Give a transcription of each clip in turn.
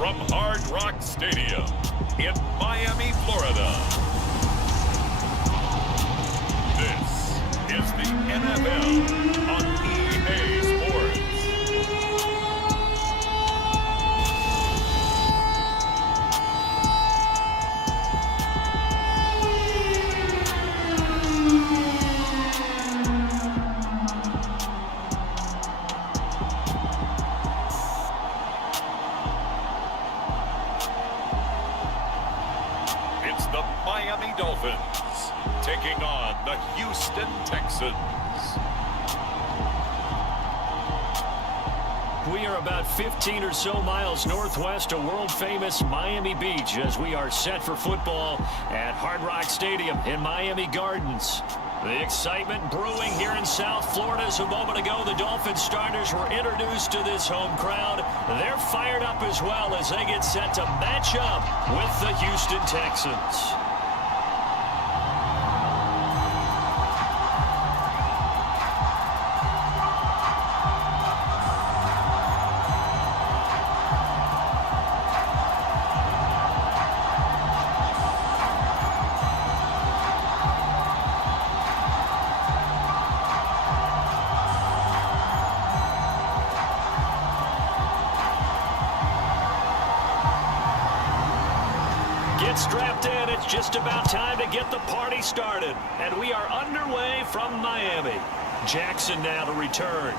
from Hard Rock Stadium in Miami, Florida. This is the NFL on EA Sports. It's the Miami Dolphins taking on the Houston Texans. We are about 15 or so miles northwest of world-famous Miami Beach as we are set for football at Hard Rock Stadium in Miami Gardens. The excitement brewing here in South Florida as a moment ago the Dolphins starters were introduced to this home crowd. They're fired up as well as they get set to match up with the Houston Texans. Get strapped in. It's just about time to get the party started. And we are underway from Miami. Jackson now to return.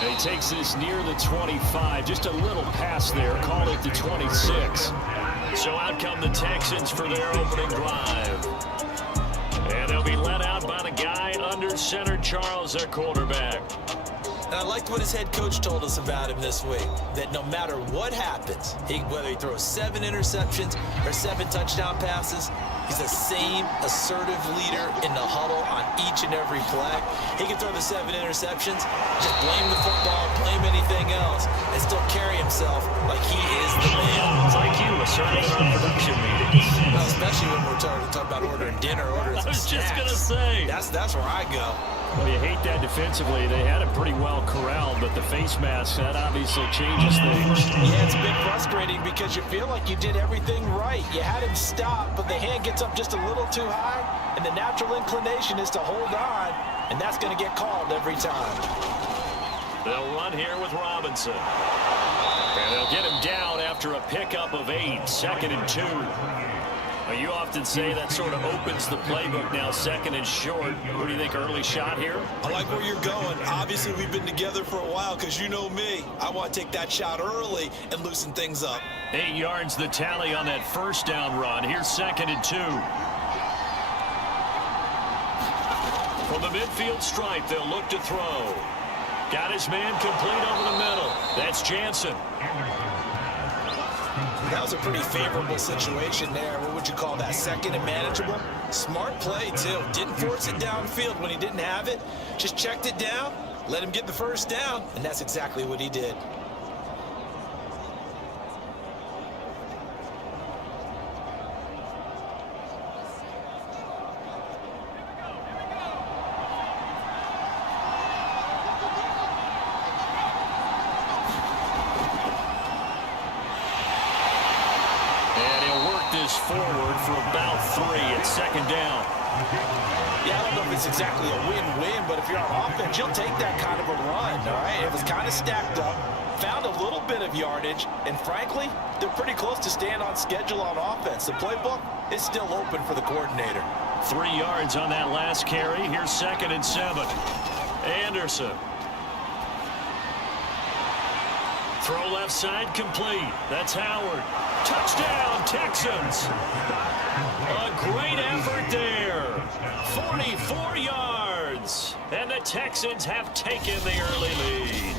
And he takes this near the 25. Just a little pass there. Call it the 26. So out come the Texans for their opening drive. And they'll be led out by the guy under center, Charles, their quarterback. And I liked what his head coach told us about him this week, that no matter what happens, whether he throws 7 interceptions or 7 touchdown passes, he's the same assertive leader in the huddle on each and every play. He can throw the 7 interceptions, just blame the football, blame anything else, and still carry himself like he is the man. It's like you, assertive on production meetings. Well, especially when we're talking about ordering dinner, ordering some I was just snacks. going to say. That's where I go. Well, you hate that defensively. They had it pretty well corralled, but the face mask, that obviously changes things. Yeah, it's a bit frustrating because you feel like you did everything right. You had him stop, but the hand gets up just a little too high, and the natural inclination is to hold on, and that's going to get called every time. They'll run here with Robinson. And they'll get him down after a pickup of 8, 2nd and 2. Well, you often say that sort of opens the playbook now, 2nd and short. What do you think, early shot here? I like where you're going. Obviously, we've been together for a while because you know me. I want to take that shot early and loosen things up. 8 yards the tally on that first down run. Here's 2nd and 2. From the midfield stripe, they'll look to throw. Got his man complete over the middle. That's Jansen. That was a pretty favorable situation there. What would you call that? 2nd and manageable? Smart play, too. Didn't force it downfield when he didn't have it. Just checked it down, let him get the first down, and that's exactly what he did. Forward for about 3 at 2nd down. Yeah, I don't know if it's exactly a win-win, but if you're on offense, you'll take that kind of a run, all right? It was kind of stacked up, found a little bit of yardage, and frankly, they're pretty close to staying on schedule on offense. The playbook is still open for the coordinator. 3 yards on that last carry. Here's 2nd and 7. Anderson. Throw left side complete. That's Howard. Touchdown, Texans. A great effort there. 44 yards. And the Texans have taken the early lead.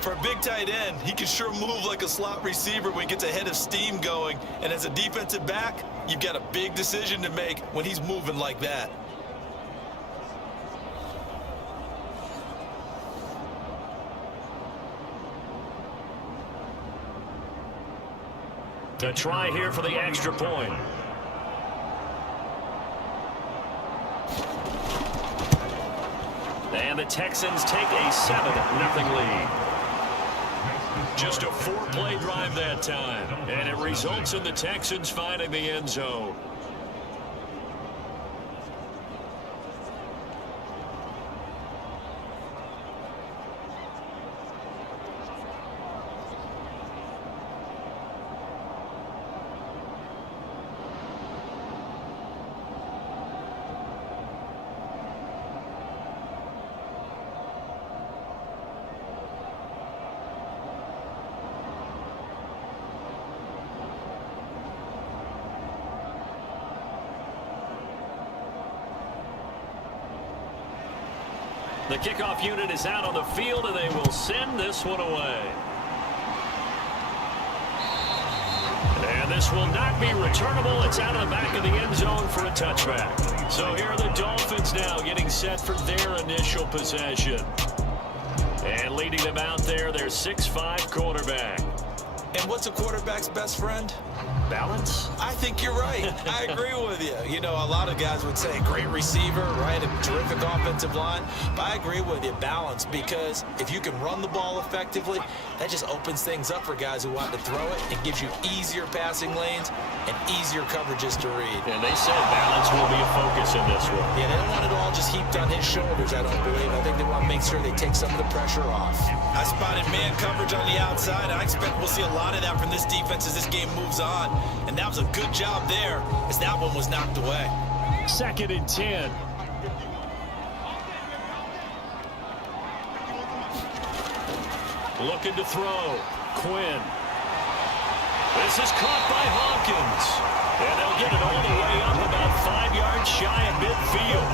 For a big tight end, he can sure move like a slot receiver when he gets a head of steam going. And as a defensive back, you've got a big decision to make when he's moving like that. To try here for the extra point. And the Texans take a 7-0 lead. Just a 4-play drive that time, and it results in the Texans finding the end zone. The kickoff unit is out on the field, and they will send this one away. And this will not be returnable. It's out of the back of the end zone for a touchback. So here are the Dolphins now getting set for their initial possession. And leading them out there, their 6'5" quarterback. And what's a quarterback's best friend? Balance? I think you're right. I agree with you. You know, a lot of guys would say great receiver, right? A terrific offensive line. But I agree with you, balance, because if you can run the ball effectively, that just opens things up for guys who want to throw it. It gives you easier passing lanes and easier coverages to read. And they said balance will be a focus in this one. Yeah, they don't want it all just heaped on his shoulders, I don't believe. I think they want to make sure they take some of the pressure off. I spotted man coverage on the outside. I expect we'll see a lot of that from this defense as this game moves on. And that was a good job there as that one was knocked away. 2nd and 10. Looking to throw. Quinn. This is caught by Hawkins. And they'll get it all the way up about 5 yards shy of midfield.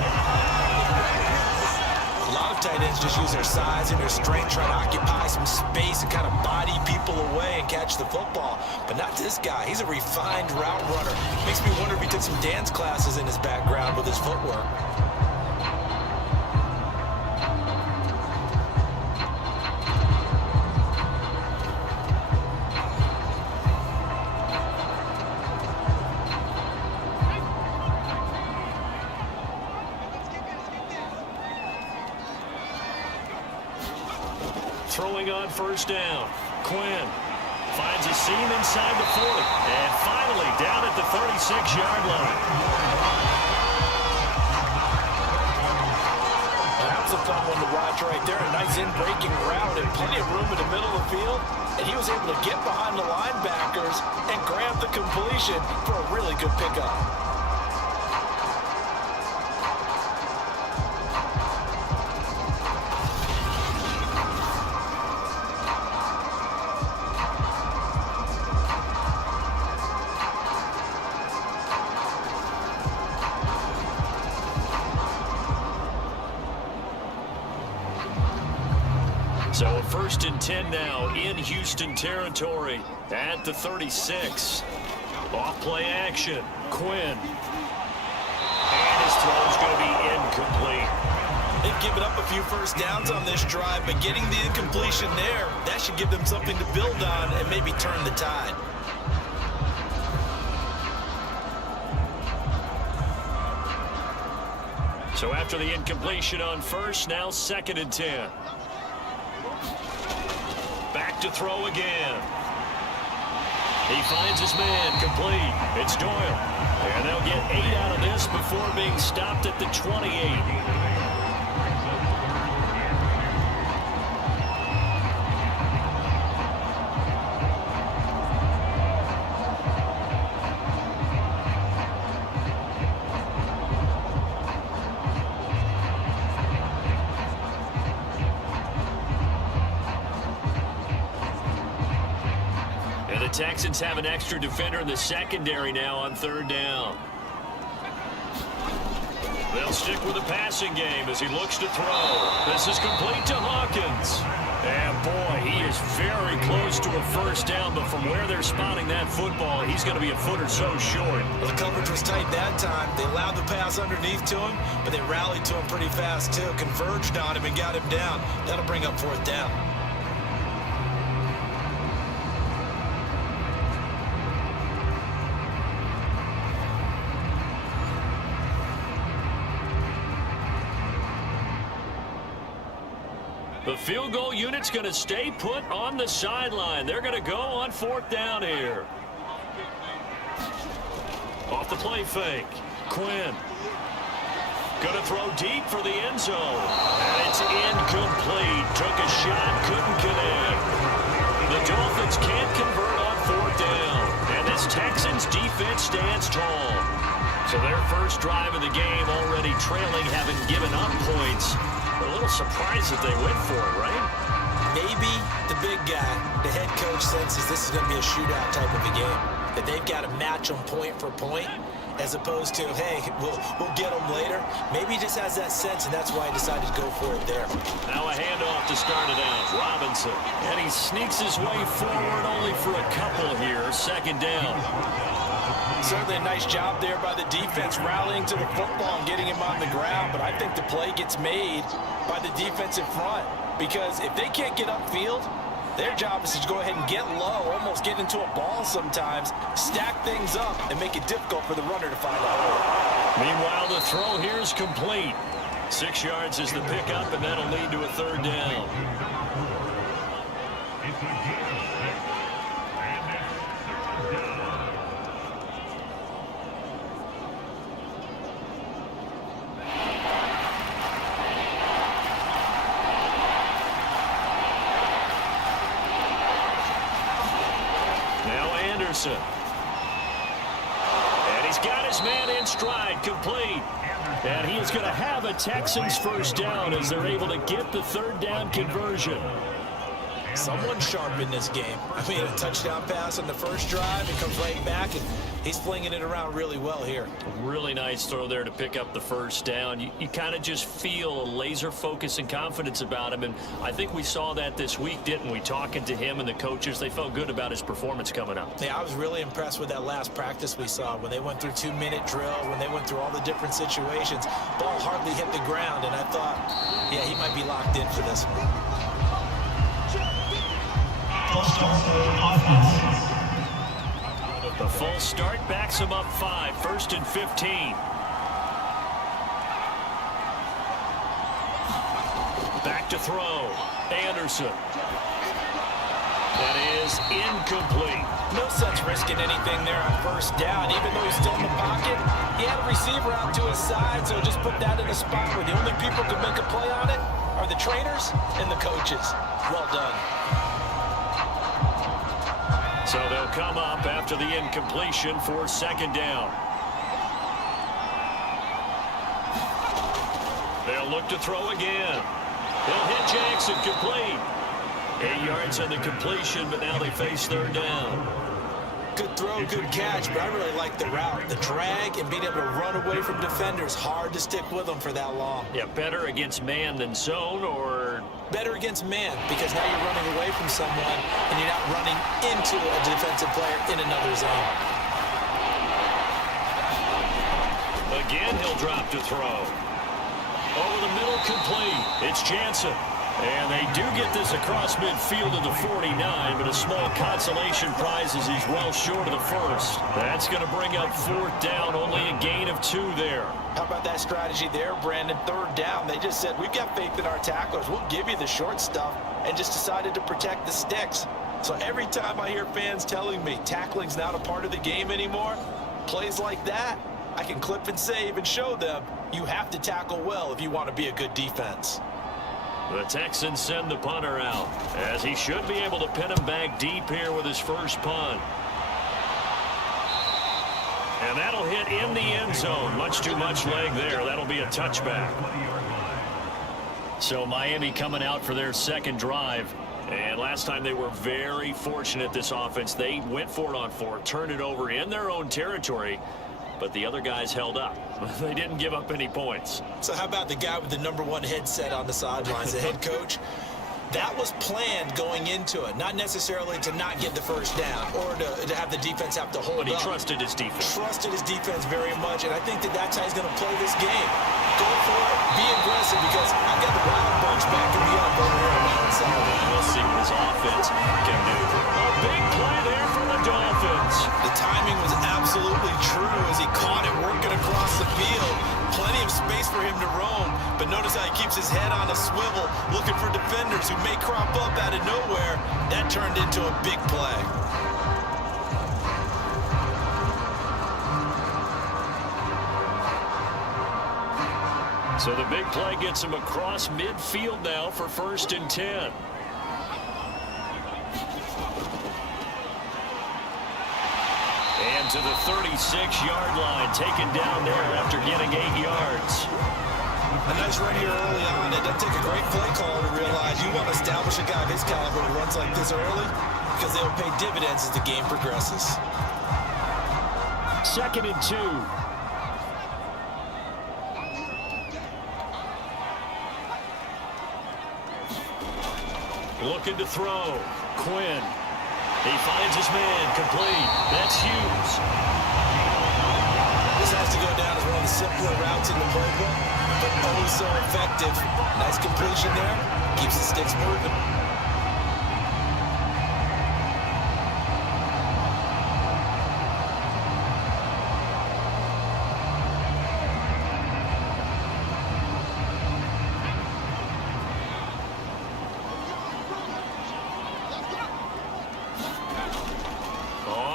A lot of tight ends just use their size and their strength, try to occupy some space and kind of body people away and catch the football. But not this guy. He's a refined route runner. Makes me wonder if he took some dance classes in his background with his footwork. Throwing on 1st down. Quinn finds a seam inside the 40. And finally down at the 36-yard line. That was a fun one to watch right there. A nice in-breaking route and plenty of room in the middle of the field. And he was able to get behind the linebackers and grab the completion for a really good pickup. So a 1st and 10 now in Houston territory at the 36. Off play action. Quinn. And his throw's going to be incomplete. They've given up a few first downs on this drive, but getting the incompletion there, that should give them something to build on and maybe turn the tide. So after the incompletion on 1st, now 2nd and 10. Back to throw again. He finds his man complete. It's Doyle. And they'll get 8 out of this before being stopped at the 28. Texans have an extra defender in the secondary now on 3rd down. They'll stick with the passing game as he looks to throw. This is complete to Hawkins. And boy, he is very close to a 1st down, but from where they're spotting that football, he's going to be a foot or so short. Well, the coverage was tight that time. They allowed the pass underneath to him, but they rallied to him pretty fast too, converged on him and got him down. That'll bring up 4th down. The field goal unit's going to stay put on the sideline. They're going to go on 4th down here. Off the play fake. Quinn. Going to throw deep for the end zone. And it's incomplete. Took a shot, couldn't connect. The Dolphins can't convert on 4th down. And this Texans defense stands tall. So their first drive of the game already trailing, having given up points. A little surprised that they went for it, right? Maybe the big guy, the head coach, senses this is going to be a shootout type of a game. That they've got to match them point for point, as opposed to, hey, we'll get them later. Maybe he just has that sense, and that's why he decided to go for it there. Now a handoff to start it out. Robinson. And he sneaks his way forward only for a couple here. 2nd down. Certainly a nice job there by the defense rallying to the football and getting him on the ground, but I think the play gets made by the defensive front, because if they can't get upfield, their job is to go ahead and get low, almost get into a ball sometimes, stack things up, and make it difficult for the runner to find a hole. Meanwhile, the throw here is complete. 6 yards is the pickup, and that'll lead to a 3rd down. And he's got his man in stride, complete. And he is going to have a Texans first down as they're able to get the 3rd down conversion. Someone sharp in this game. I mean, a touchdown pass on the first drive, it comes right back, and he's flinging it around really well here. Really nice throw there to pick up the first down. You kind of just feel a laser focus and confidence about him, and I think we saw that this week, didn't we? Talking to him and the coaches, they felt good about his performance coming up. Yeah, I was really impressed with that last practice we saw when they went through 2-minute drill, when they went through all the different situations. Ball hardly hit the ground, and I thought, yeah, he might be locked in for this one. The false start backs him up 5, 1st and 15. Back to throw. Anderson. That is incomplete. No sense risking anything there on 1st down. Even though he's still in the pocket, he had a receiver out to his side, so just put that in a spot where the only people who can make a play on it are the trainers and the coaches. Well done. So they'll come up after the incompletion for 2nd down. They'll look to throw again. He'll hit Jackson, complete. 8 yards on the completion, but now they face 3rd down. Good throw, good catch, but I really like the route. The drag and being able to run away from defenders, hard to stick with them for that long. Yeah, better against man than zone, or? Better against man, because now you're running away from someone and you're not running into a defensive player in another zone. Again, he'll drop to throw. Over the middle, complete. It's Jansen. And they do get this across midfield to the 49, but a small consolation prize as he's well short of the first. That's going to bring up 4th down, only a gain of 2 there. How about that strategy there, Brandon? 3rd down, they just said, we've got faith in our tacklers. We'll give you the short stuff, and just decided to protect the sticks. So every time I hear fans telling me tackling's not a part of the game anymore, plays like that, I can clip and save and show them you have to tackle well if you want to be a good defense. The Texans send the punter out, as he should be able to pin him back deep here with his first punt. And that'll hit in the end zone. Much too much leg there. That'll be a touchback. So Miami coming out for their 2nd drive. And last time they were very fortunate, this offense. They went for it on 4, turned it over in their own territory, but the other guys held up. They didn't give up any points. So how about the guy with the #1 headset on the sidelines, the head coach? That was planned going into it, not necessarily to not get the first down or to have the defense have to hold up. But he trusted his defense. Trusted his defense very much, and I think that's how he's going to play this game. Go for it, be aggressive, because I've got the Wild Bunch backing me up over here on my own side. We'll see what his offense can do. A big play there for the Dolphins. The timing was absolutely true as he caught it working across the field. Plenty of space for him to roam, but notice how he keeps his head on a swivel, looking for defenders. defenders who may crop up out of nowhere. That turned into a big play. So the big play gets him across midfield now for 1st and 10. And to the 36-yard line, taken down there after getting 8 yards. A nice run here early on. It doesn't take a great play caller to realize you want to establish a guy of his caliber who runs like this early because they will pay dividends as the game progresses. 2nd and 2. Looking to throw. Quinn. He finds his man. Complete. That's Hughes. This has to go down as one of the simpler routes in the playbook, but always so effective. Nice completion there. Keeps the sticks moving.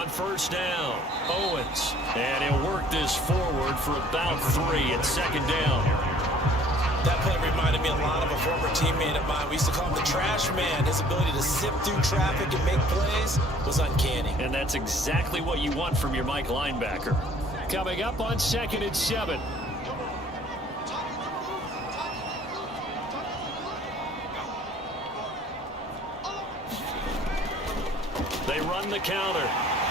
First down, Owens, and he'll work this forward for about 3 at 2nd down. That play reminded me a lot of a former teammate of mine. We used to call him the trash man. His ability to sift through traffic and make plays was uncanny. And that's exactly what you want from your Mike linebacker. Coming up on 2nd and 7. They run the counter.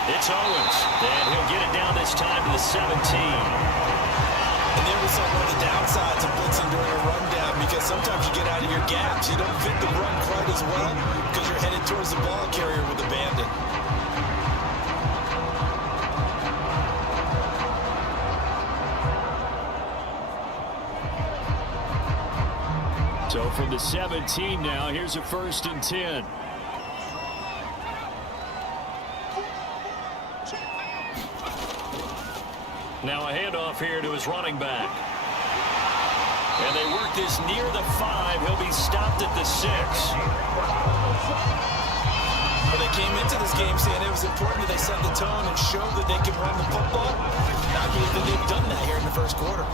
It's Owens, and he'll get it down this time to the 17. And there was some of the downsides of blitzing during a rundown because sometimes you get out of your gaps. You don't fit the run quite as well because you're headed towards the ball carrier with a bandit. So from the 17 now, here's a 1st and 10. Now a handoff here to his running back. And they work this near the 5. He'll be stopped at the 6. Well, they came into this game saying it was important that they set the tone and show that they can run the football. And I believe that they've done that here in the first quarter.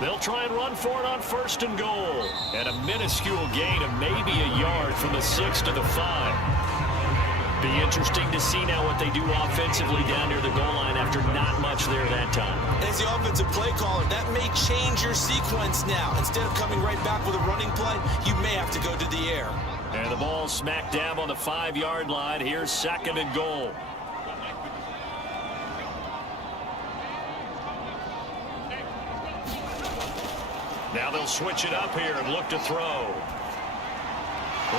They'll try and run for it on 1st and goal. And a minuscule gain of maybe a yard from the 6 to the 5. Be interesting to see now what they do offensively down near the goal line after not much there that time. As the offensive play caller, that may change your sequence now. Instead of coming right back with a running play, you may have to go to the air. And the ball smack dab on the 5-yard line. Here's 2nd and goal. Now they'll switch it up here and look to throw.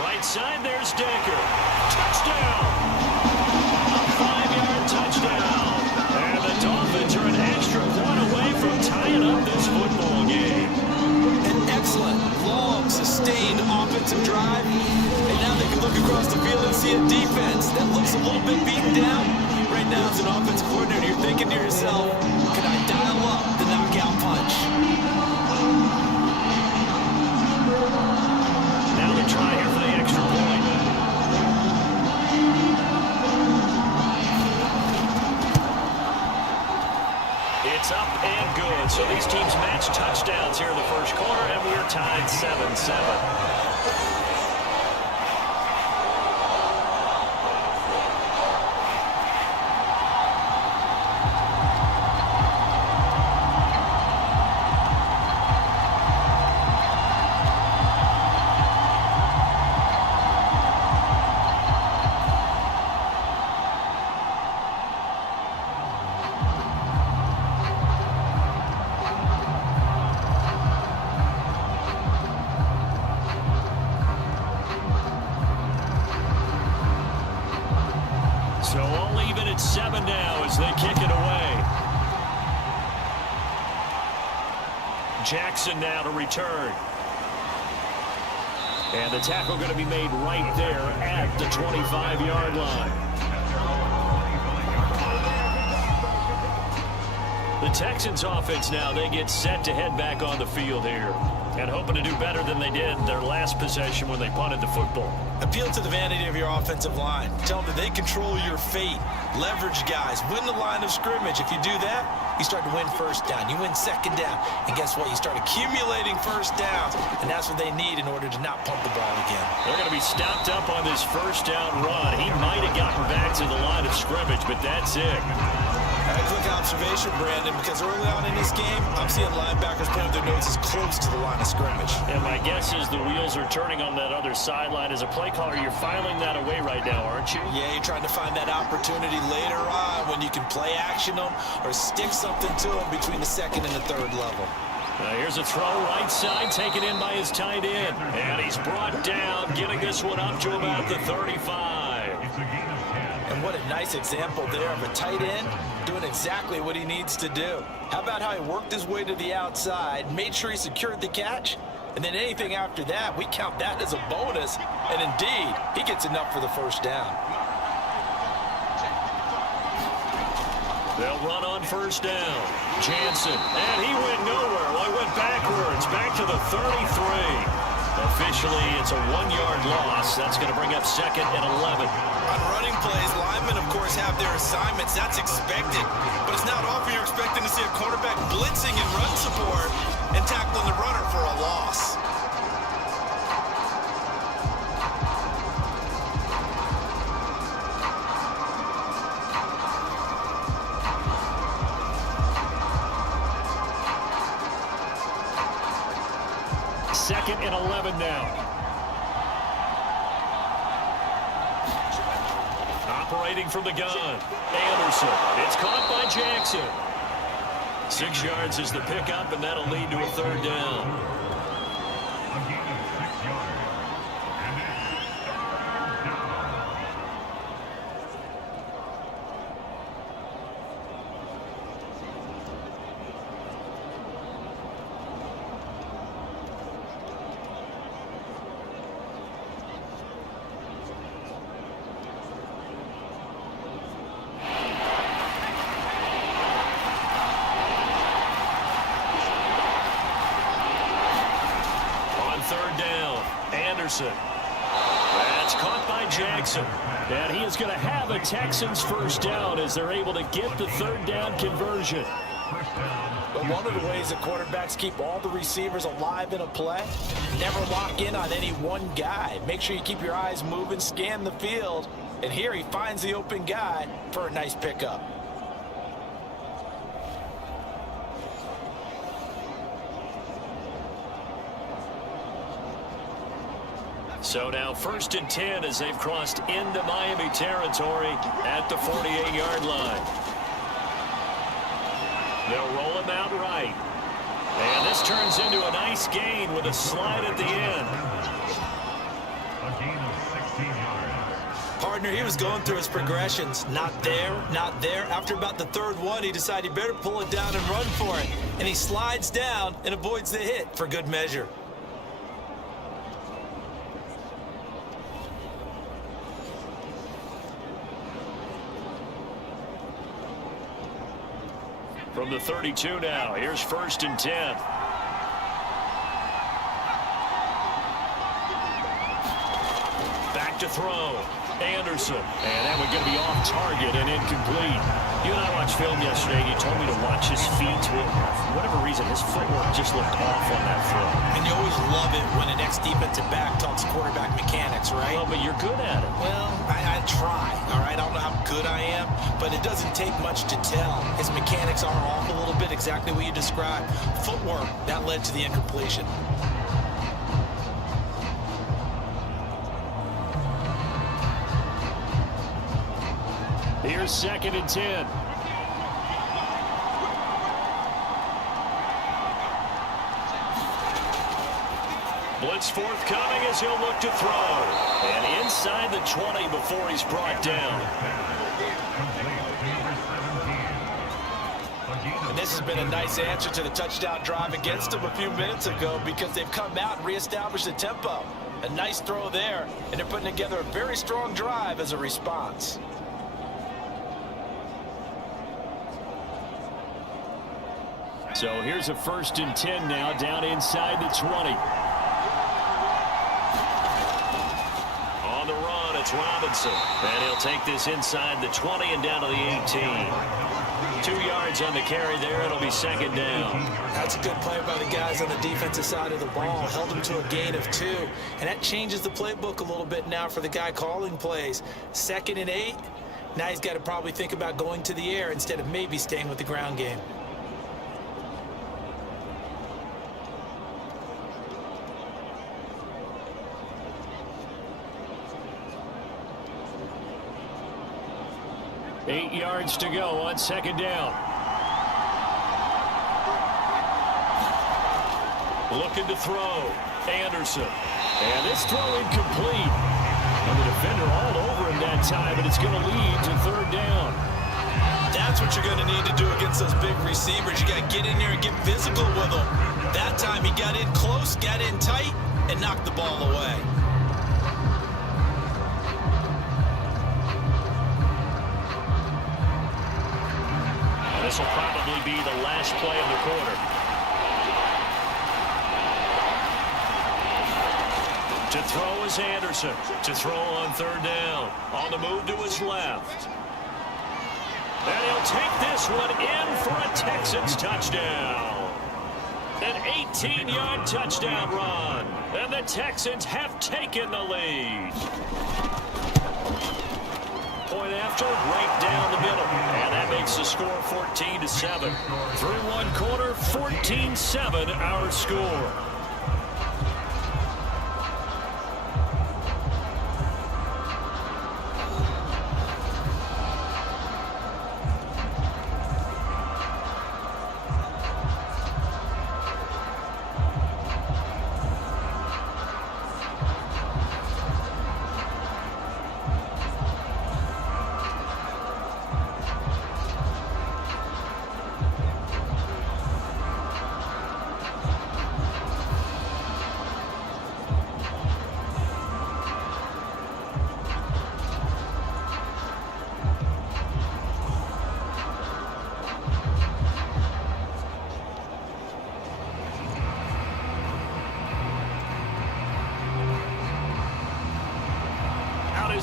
Right side, there's Decker. Touchdown! A 5-yard touchdown. And the Dolphins are an extra point away from tying up this football game. An excellent, long, sustained offensive drive. And now they can look across the field and see a defense that looks a little bit beaten down. Right now, as an offensive coordinator, you're thinking to yourself, can I dial up the knockout punch? Now they're trying here for the extra point. It's up and good. So these teams match touchdowns here in the first quarter, and we're tied 7-7. So all even at 7 now as they kick it away. Jackson now to return. And the tackle going to be made right there at the 25-yard line. The Texans offense now, they get set to head back on the field here. And hoping to do better than they did their last possession when they punted the football. Appeal to the vanity of your offensive line. Tell them that they control your fate. Leverage guys. Win the line of scrimmage. If you do that, you start to win first down. You win second down. And guess what? You start accumulating first downs. And that's what they need in order to not pump the ball again. They're going to be stopped up on this first down run. He might have gotten back to the line of scrimmage, but that's it. A quick observation, Brandon, because early on in this game, I'm seeing linebackers putting their noses close to the line of scrimmage. And my guess is the wheels are turning on that other sideline. As a play caller, you're filing that away right now, aren't you? Yeah, you're trying to find that opportunity later on when you can play action them or stick something to them between the second and the third level. Here's a throw right side, taken in by his tight end. And he's brought down, getting this one up to about the 35. And what a nice example there of a tight end doing exactly what he needs to do. How about how he worked his way to the outside, made sure he secured the catch, and then anything after that, we count that as a bonus. And indeed, he gets enough for the first down. They'll run on first down. Jansen, and he went nowhere. Well, he went backwards, back to the 33. Officially, it's a 1-yard loss. That's going to bring up second and 11. On running plays, linemen, of course, have their assignments. That's expected. But it's not often you're expecting to see a quarterback blitzing in run support and tackling the runner for a loss. Second and 11 now. Operating from the gun. Anderson. It's caught by Jackson. 6 yards is the pickup, and that'll lead to a third down. That's caught by Jackson. And he is going to have a Texans first down as they're able to get the third down conversion. But one of the ways that quarterbacks keep all the receivers alive in a play, never lock in on any one guy. Make sure you keep your eyes moving, scan the field. And here he finds the open guy for a nice pickup. So now first and 10 as they've crossed into Miami territory at the 48-yard line. They'll roll him out right. And this turns into a nice gain with a slide at the end. A gain of 16 yards. Partner, he was going through his progressions. Not there, not there. After about the third one, he decided he better pull it down and run for it. And he slides down and avoids the hit for good measure. From the 32 now, here's first and 10. Back to throw. Anderson. And that one going to be off target and incomplete. You and I watched film yesterday, and you told me to watch his feet. For whatever reason, his footwork just looked off on that throw. And you always love it when an ex-defensive back talks quarterback mechanics, right? Well, but you're good at it. Well, I try, all right? I don't know how good I am, but it doesn't take much to tell. His mechanics are off a little bit, exactly what you described. Footwork, that led to the incompletion. Here's second and 10. Blitz forthcoming as he'll look to throw. And inside the 20 before he's brought down. And this has been a nice answer to the touchdown drive against them a few minutes ago because they've come out and reestablished the tempo. A nice throw there, and they're putting together a very strong drive as a response. So here's a 1st and 10 now, down inside the 20. On the run, it's Robinson. And he'll take this inside the 20 and down to the 18. 2 yards on the carry there. It'll be 2nd down. That's a good play by the guys on the defensive side of the ball. Held them to a gain of 2. And that changes the playbook a little bit now for the guy calling plays. 2nd and 8. Now he's got to probably think about going to the air instead of maybe staying with the ground game. Eight yards to go on 2nd down. Looking to throw. Anderson. And this throw incomplete. And the defender all over him that time, but it's going to lead to 3rd down. That's what you're going to need to do against those big receivers. You got to get in there and get physical with them. That time he got in close, got in tight, and knocked the ball away. This will probably be the last play of the quarter. To throw is Anderson. To throw on 3rd down. On the move to his left. And he'll take this one in for a Texans touchdown. An 18-yard touchdown run. And the Texans have taken the lead. Point after, right down the middle. And that makes the score 14-7. Through one quarter, 14-7 our score.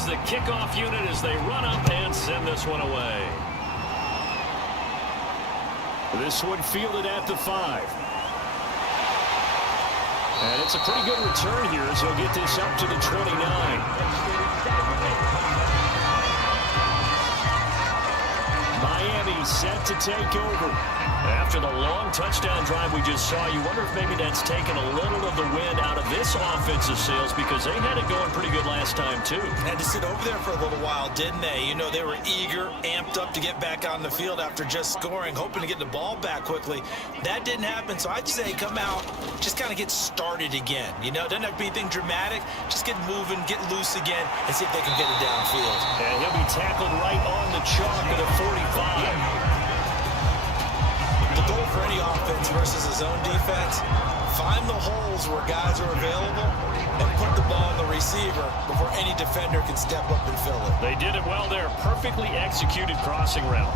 The kickoff unit as they run up and send this one away. This one fielded at the 5. And it's a pretty good return here as he'll get this up to the 29. Miami set to take over. After the long touchdown drive we just saw, you wonder if maybe that's taken a little of the wind out of this offensive sails because they had it going pretty good last time too. Had to sit over there for a little while, didn't they? You know, they were eager, amped up to get back on the field after just scoring, hoping to get the ball back quickly. That didn't happen, so I'd say come out, just kind of get started again. You know, it doesn't have to be anything dramatic. Just get moving, get loose again, and see if they can get it downfield. And he'll be tackled right on the chalk at a 45. The goal for any offense versus his own defense, find the holes where guys are available and put the ball on the receiver before any defender can step up and fill it. They did it well there. Perfectly executed crossing route.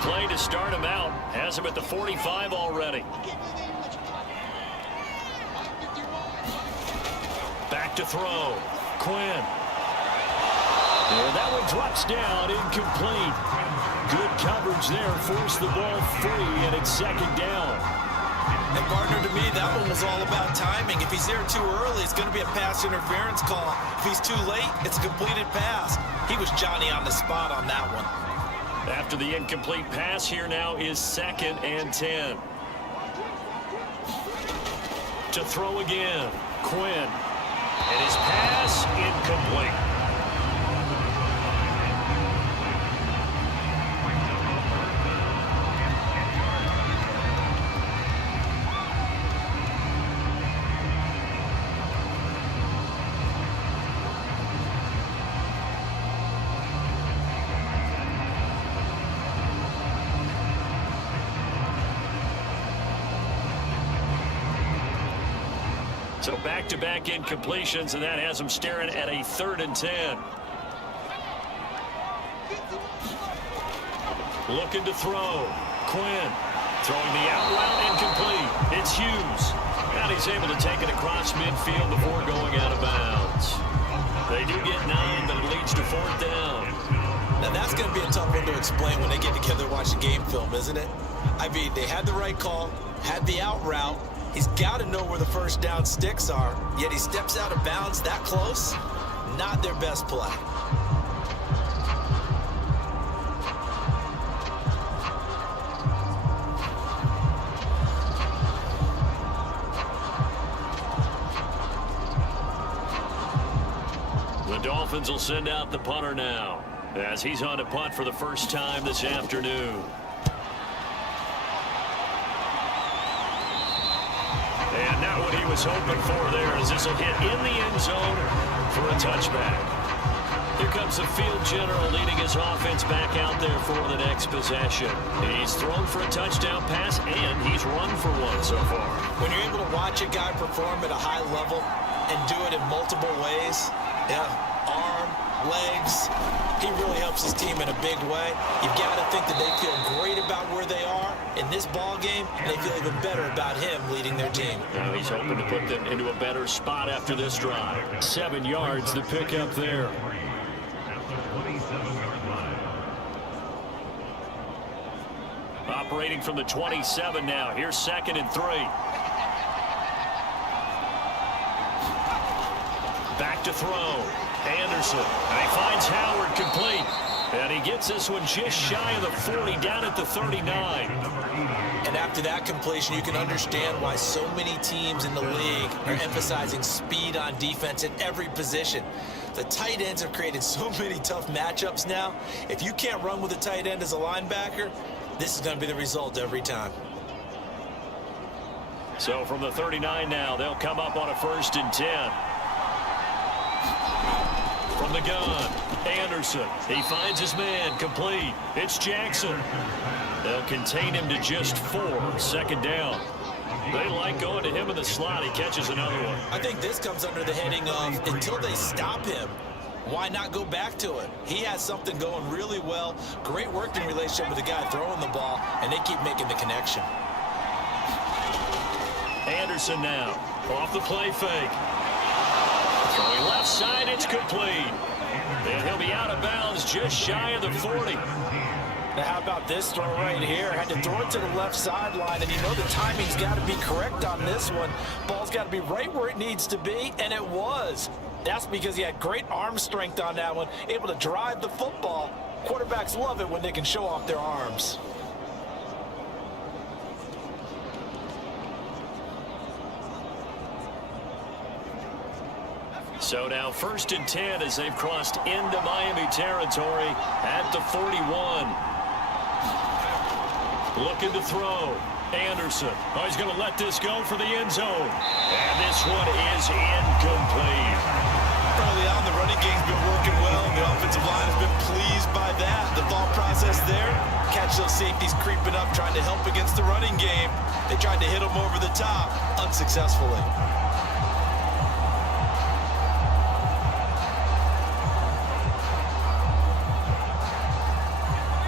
Play to start him out. Has him at the 45 already. Back to throw. Quinn. And that one drops down, incomplete. Good coverage there. Forced the ball free, and it's 2nd down. And partner, to me, that one was all about timing. If he's there too early, it's going to be a pass interference call. If he's too late, it's a completed pass. He was Johnny on the spot on that one. After the incomplete pass, here now is 2nd and 10. To throw again, Quinn. And his pass incomplete. So back-to-back incompletions, and that has them staring at a 3rd and 10. Looking to throw. Quinn throwing the out route incomplete. It's Hughes. And he's able to take it across midfield before going out of bounds. They do get 9, but it leads to 4th down. Now that's going to be a tough one to explain when they get together and watch the game film, isn't it? I mean, they had the right call, had the out route. He's got to know where the first down sticks are, yet he steps out of bounds that close. Not their best play. The Dolphins will send out the punter now, as he's on to punt for the first time this afternoon. And not what he was hoping for there, as this will hit in the end zone for a touchback. Here comes the field general leading his offense back out there for the next possession. He's thrown for a touchdown pass, and he's run for one so far. When you're able to watch a guy perform at a high level and do it in multiple ways, arm, legs, he really helps his team in a big way. You've got to think that they feel great about where they are in this ball game, and they feel even better about him leading their team. Now he's hoping to put them into a better spot after this drive. 7 yards, the pickup there. At the 27-yard line. Operating from the 27 now. Here's 2nd and 3. Back to throw. Anderson. And he finds Howard complete. And he gets this one just shy of the 40, down at the 39. And after that completion, you can understand why so many teams in the league are emphasizing speed on defense at every position. The tight ends have created so many tough matchups now. If you can't run with a tight end as a linebacker, this is going to be the result every time. So from the 39 now, they'll come up on a 1st and 10. From the gun, Anderson. He finds his man, complete. It's Jackson. They'll contain him to just 4, 2nd down. They like going to him in the slot. He catches another one. I think this comes under the heading of, until they stop him, why not go back to it? He has something going really well. Great working relationship with the guy throwing the ball, and they keep making the connection. Anderson now, off the play fake. Throwing left side, it's complete. And he'll be out of bounds just shy of the 40. Now, how about this throw right here? Had to throw it to the left sideline, and you know the timing's got to be correct on this one. Ball's got to be right where it needs to be, and it was. That's because he had great arm strength on that one, able to drive the football. Quarterbacks love it when they can show off their arms. So now 1st and 10 as they've crossed into Miami territory at the 41. Looking to throw. Anderson. Oh, he's going to let this go for the end zone. And this one is incomplete. Early on, the running game's been working well, and the offensive line has been pleased by that. The thought process there, catch those safeties creeping up, trying to help against the running game. They tried to hit them over the top, unsuccessfully.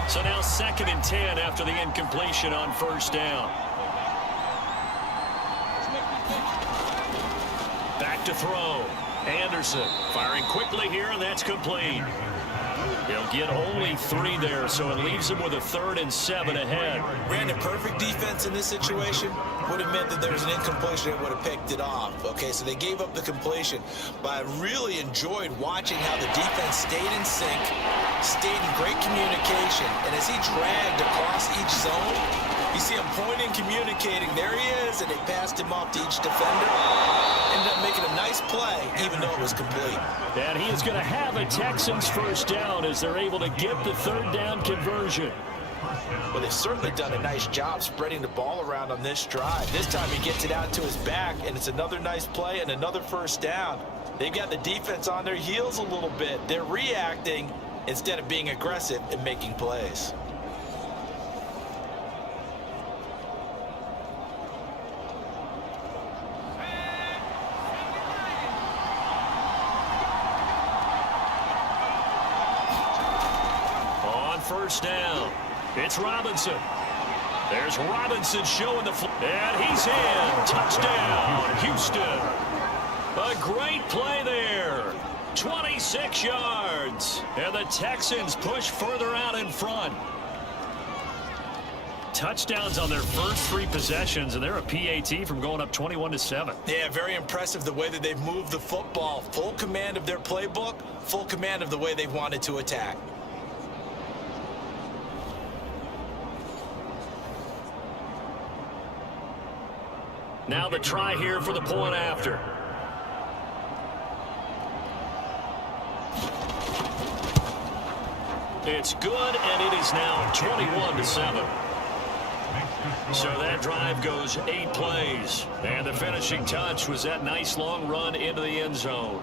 So now 2nd and 10 after the incompletion on 1st down. Back to throw. Anderson firing quickly here, and that's complete. He'll get only 3 there, so it leaves him with a 3rd and 7 ahead. Ran a perfect defense in this situation. Would have meant that there was an incompletion that would have picked it off. Okay, so they gave up the completion. But I really enjoyed watching how the defense stayed in sync, stayed in great communication. And as he dragged across each zone, you see him pointing, communicating. There he is, and they passed him off to each defender. Ended up making a nice play, even though it was complete. And he is going to have a Texans 1st down as they're able to get the 3rd down conversion. Well, they've certainly done a nice job spreading the ball around on this drive. This time he gets it out to his back, and it's another nice play and another 1st down. They've got the defense on their heels a little bit. They're reacting instead of being aggressive and making plays. first down. It's Robinson. There's Robinson showing the floor. And he's in. Touchdown, Houston. A great play there. 26 yards. And the Texans push further out in front. Touchdowns on their first 3 possessions, and they're a PAT from going up 21-7. Yeah, very impressive the way that they've moved the football. Full command of their playbook, full command of the way they wanted to attack. Now the try here for the point after. It's good, and it is now 21-7. So that drive goes 8 plays. And the finishing touch was that nice long run into the end zone.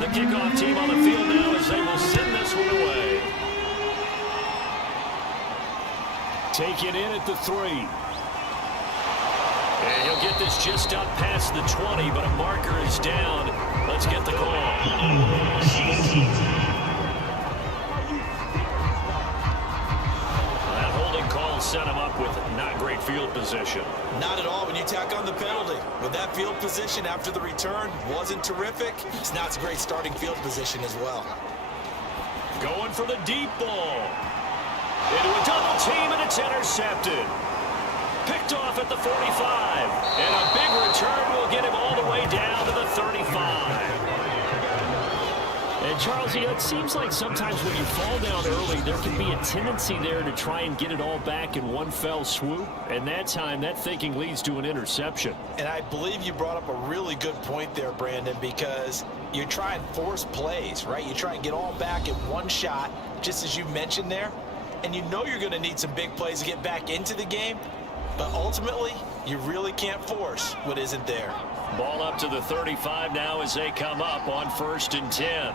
The kickoff team on the field now as they will send this one away. Take it in at the 3. And he'll get this just up past the 20, but a marker is down. Let's get the call. That holding call set him up with not great field position. Not at all when you tack on the penalty. With that field position after the return wasn't terrific. It's not a great starting field position as well. Going for the deep ball. Into a double team, and it's intercepted. Picked off at the 45. And a big return will get him all the way down to the 35. And Charles, it seems like sometimes when you fall down early, there can be a tendency there to try and get it all back in one fell swoop. And that time, that thinking leads to an interception. And I believe you brought up a really good point there, Brandon, because you try and force plays, right? You try and get all back in one shot, just as you mentioned there. And you know you're going to need some big plays to get back into the game. But ultimately, you really can't force what isn't there. Ball up to the 35 now as they come up on 1st and 10.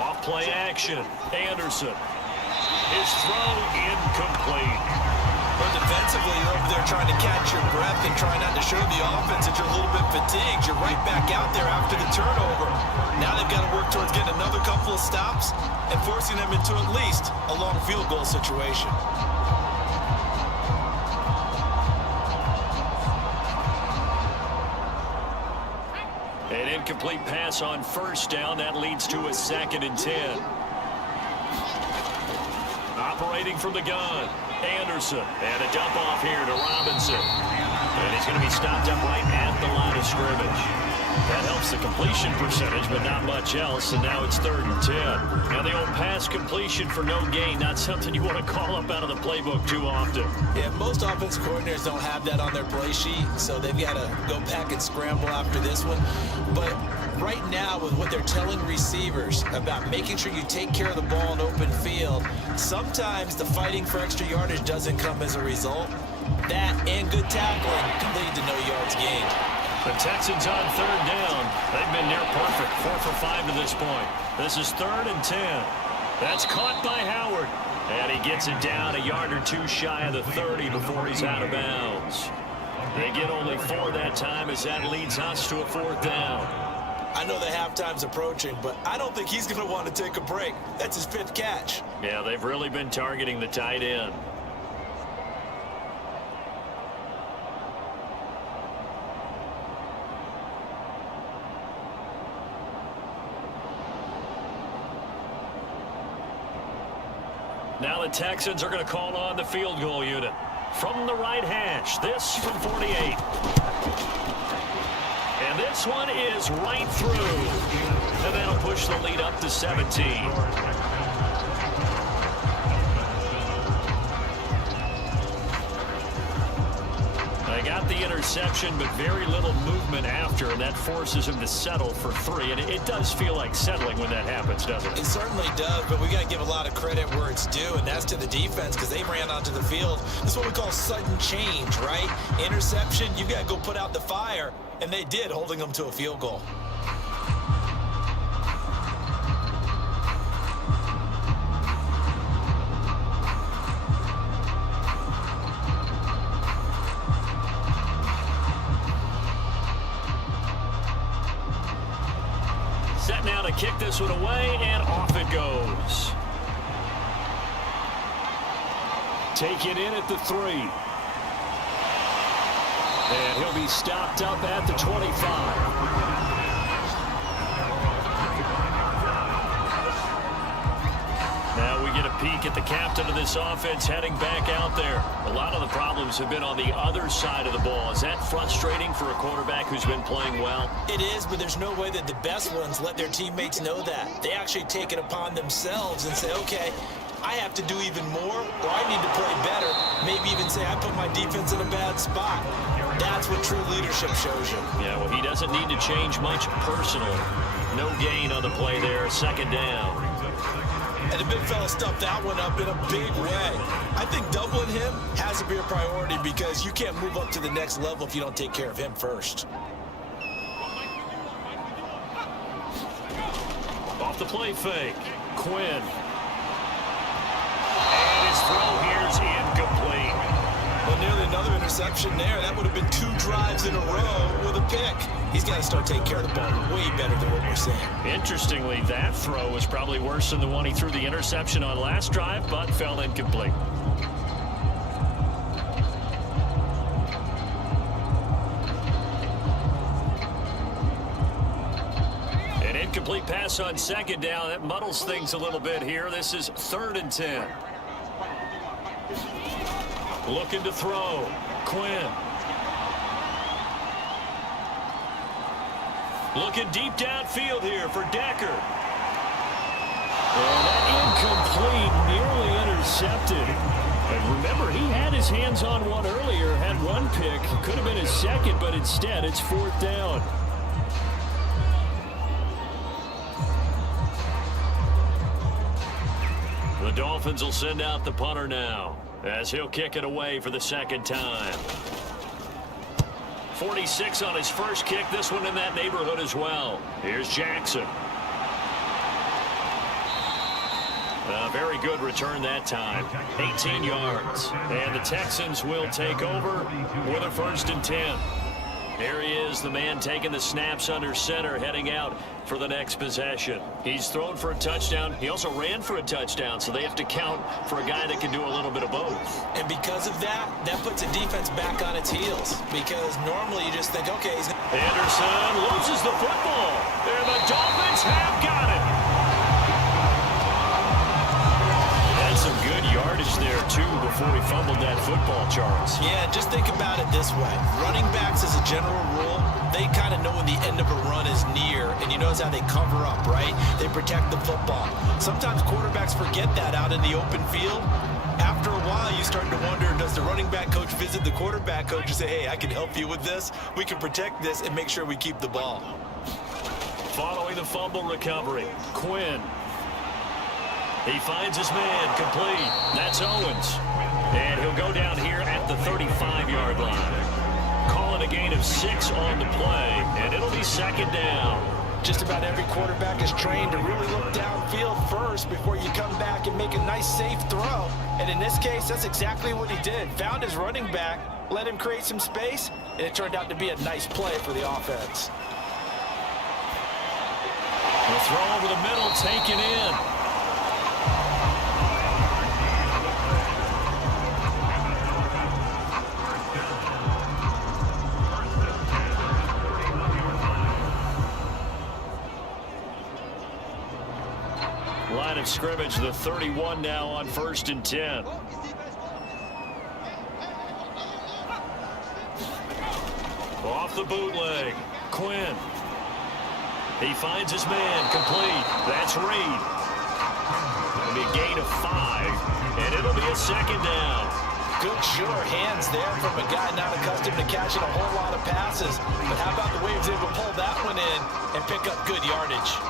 Off play action. Anderson. His throw incomplete. But defensively, you're over there trying to catch your breath and trying not to show the offense that you're a little bit fatigued. You're right back out there after the turnover. Now they've got to work towards getting another couple of stops and forcing them into at least a long field goal situation. An incomplete pass on 1st down. That leads to a 2nd and 10. Operating from the gun. Anderson. And a dump off here to Robinson. And he's going to be stopped up right at the line of scrimmage. That helps the completion percentage, but not much else. And now it's 3rd and 10. Now the old pass completion for no gain, not something you want to call up out of the playbook too often. Yeah, most offensive coordinators don't have that on their play sheet, so they've got to go back and scramble after this one. But right now, with what they're telling receivers about making sure you take care of the ball in open field, sometimes the fighting for extra yardage doesn't come as a result. That and good tackling can lead to no yards gained. The Texans on 3rd down. They've been near perfect, 4 for 5 to this point. This is 3rd and 10. That's caught by Howard. And he gets it down a yard or 2 shy of the 30 before he's out of bounds. They get only 4 that time as that leads us to a 4th down. I know the halftime's approaching, but I don't think he's going to want to take a break. That's his 5th catch. Yeah, they've really been targeting the tight end. Now the Texans are going to call on the field goal unit. From the right hash, this from 48. And this one is right through. And that'll push the lead up to 17. They got the interception, but very little movement after, and that forces him to settle for 3. And it does feel like settling when that happens, doesn't it? It certainly does, but we got to give a lot of credit where it's due, and that's to the defense because they ran onto the field. This is what we call sudden change, right? Interception, you got to go put out the fire, and they did, holding them to a field goal. Set now to kick this one away, and off it goes. Take it in at the 3. And he'll be stopped up at the 25. Now we get a peek at the captain of this offense heading back out there. A lot of the problems have been on the other side of the ball. Is that frustrating for a quarterback who's been playing well? It is, but there's no way that the best ones let their teammates know that. They actually take it upon themselves and say, okay, I have to do even more, or I need to play better. Maybe even say I put my defense in a bad spot. That's what true leadership shows you. Yeah, well, he doesn't need to change much personally. No gain on the play there, 2nd down. And the big fella stuffed that one up in a big way. I think doubling him has to be a priority because you can't move up to the next level if you don't take care of him first. Off the play fake, Quinn. And his throw here's incomplete. Well, nearly another interception there. That would have been 2 drives in a row with a pick. He's got to start taking care of the ball way better than what we're seeing. Interestingly, that throw was probably worse than the one he threw the interception on last drive, but fell incomplete. An incomplete pass on 2nd down. That muddles things a little bit here. This is 3rd and 10. Looking to throw. Quinn. Looking deep downfield here for Decker. And that incomplete, nearly intercepted. And remember, he had his hands on one earlier, had one pick. Could have been his 2nd, but instead it's 4th down. The Dolphins will send out the punter now, as he'll kick it away for the 2nd time. 46 on his first kick, this one in that neighborhood as well. Here's Jackson. A very good return that time. 18 yards. And the Texans will take over with a 1st and 10. There he is, the man taking the snaps under center, heading out for the next possession. He's thrown for a touchdown. He also ran for a touchdown, so they have to count for a guy that can do a little bit of both. And because of that, that puts a defense back on its heels. Because normally you just think, okay, he's going to... Anderson loses the football. And the Dolphins have got it. That's some good yardage there, too, before he fumbled that football, Charles. Yeah, just think about it this way. Running backs, as a general rule, they kind of know when the end of a run is near, and you notice how they cover up, right? They protect the football. Sometimes quarterbacks forget that out in the open field. After a while, you start to wonder, does the running back coach visit the quarterback coach and say, hey, I can help you with this. We can protect this and make sure we keep the ball. Following the fumble recovery, Quinn. He finds his man, complete. That's Owens. And he'll go down here at the 35-yard line. Call it a gain of 6 on the play, and it'll be 2nd down. Just about every quarterback is trained to really look downfield first before you come back and make a nice, safe throw. And in this case, that's exactly what he did. Found his running back, let him create some space, and it turned out to be a nice play for the offense. The throw over the middle, taken in. Line of scrimmage, the 31 now on 1st and 10. Off the bootleg, Quinn. He finds his man, complete. That's Reed. It'll be a gain of 5, and it'll be a 2nd down. Good, sure hands there from a guy not accustomed to catching a whole lot of passes. But how about the way he was able to pull that one in and pick up good yardage?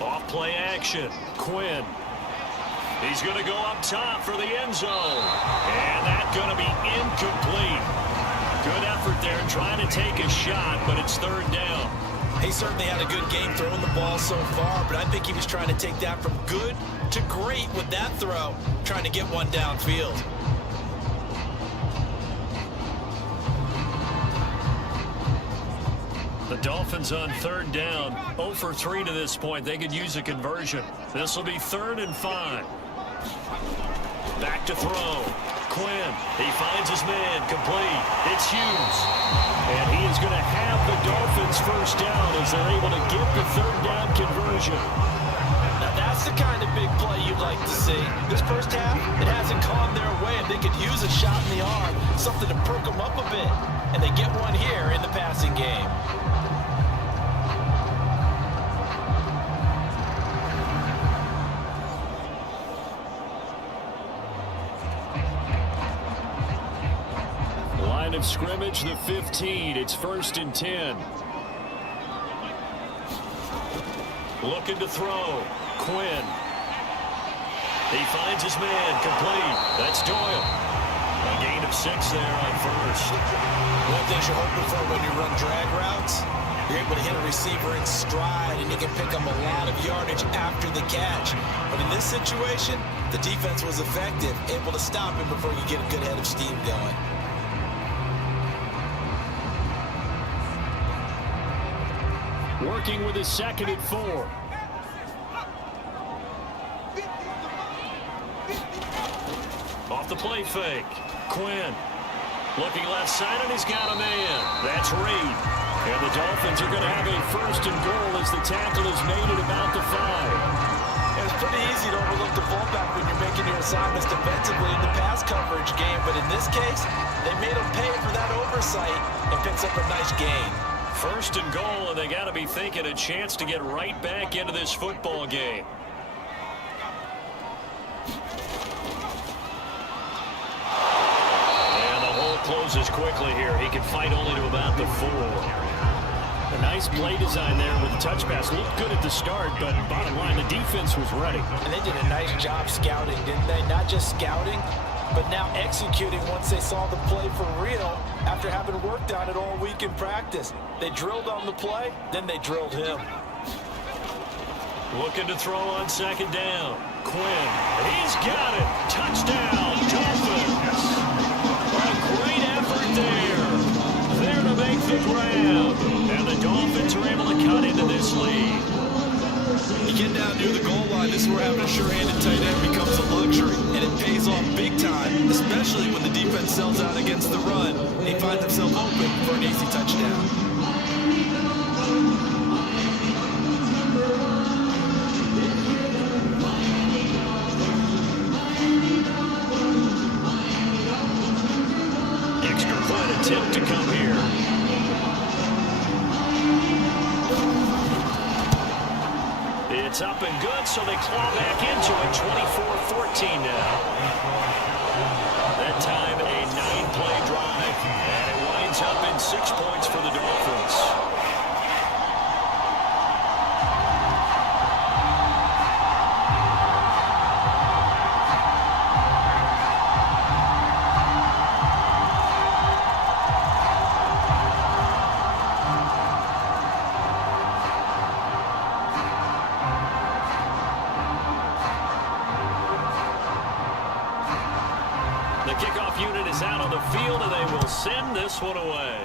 Off play action. Quinn. He's going to go up top for the end zone. And that's going to be incomplete. Good effort there trying to take a shot, but it's third down. He certainly had a good game throwing the ball so far, but I think he was trying to take that from good to great with that throw, trying to get one downfield. The Dolphins on third down, 0 for 3 to this point. They could use a conversion. This will be 3rd and 5. Back to throw. Quinn, he finds his man, complete. It's Hughes. And he is going to have the Dolphins first down as they're able to get the third down conversion. Now that's the kind of big play you'd like to see. This first half, it hasn't gone their way. If they could use a shot in the arm, something to perk them up a bit. And they get one here in the passing game. Line of scrimmage, the 15. It's 1st and 10. Looking to throw. Quinn. He finds his man, complete. That's Doyle. A gain of 6 there on first. One of the things you're hoping for when you run drag routes, you're able to hit a receiver in stride and you can pick up a lot of yardage after the catch. But in this situation, the defense was effective, able to stop him before you get a good head of steam going. Working with his 2nd and 4. Off the play fake. Quinn. Looking left side, and he's got a man. That's Reed. And the Dolphins are going to have a 1st and goal as the tackle is made at about the 5. It's pretty easy to overlook the fullback when you're making your assignments defensively in the pass coverage game. But in this case, they made him pay for that oversight and picks up a nice gain. 1st and goal, and they got to be thinking a chance to get right back into this football game. And the hole closes quickly here. He can fight only to about the 4. A nice play design there with the touch pass. Looked good at the start, but bottom line, the defense was ready. And they did a nice job scouting, didn't they? Not just scouting, but now executing once they saw the play for real after having worked on it all week in practice. They drilled on the play, then they drilled him. Looking to throw on 2nd down. Quinn, he's got it. Touchdown, Dolphins. A great effort there. There to make the grab. And the Dolphins are able to cut into this lead. You get down near the goal line, this is where having a sure-handed tight end becomes a luxury, and it pays off big time, especially when the defense sells out against the run, and he finds himself open for an easy touchdown. Extra point attempt to come here. It's up and good, so they claw back into it. 24-14 now. That time, a 9-play drive. And it winds up in 6 points for the Dolphins. The kickoff unit is out on the field, and they will send this one away.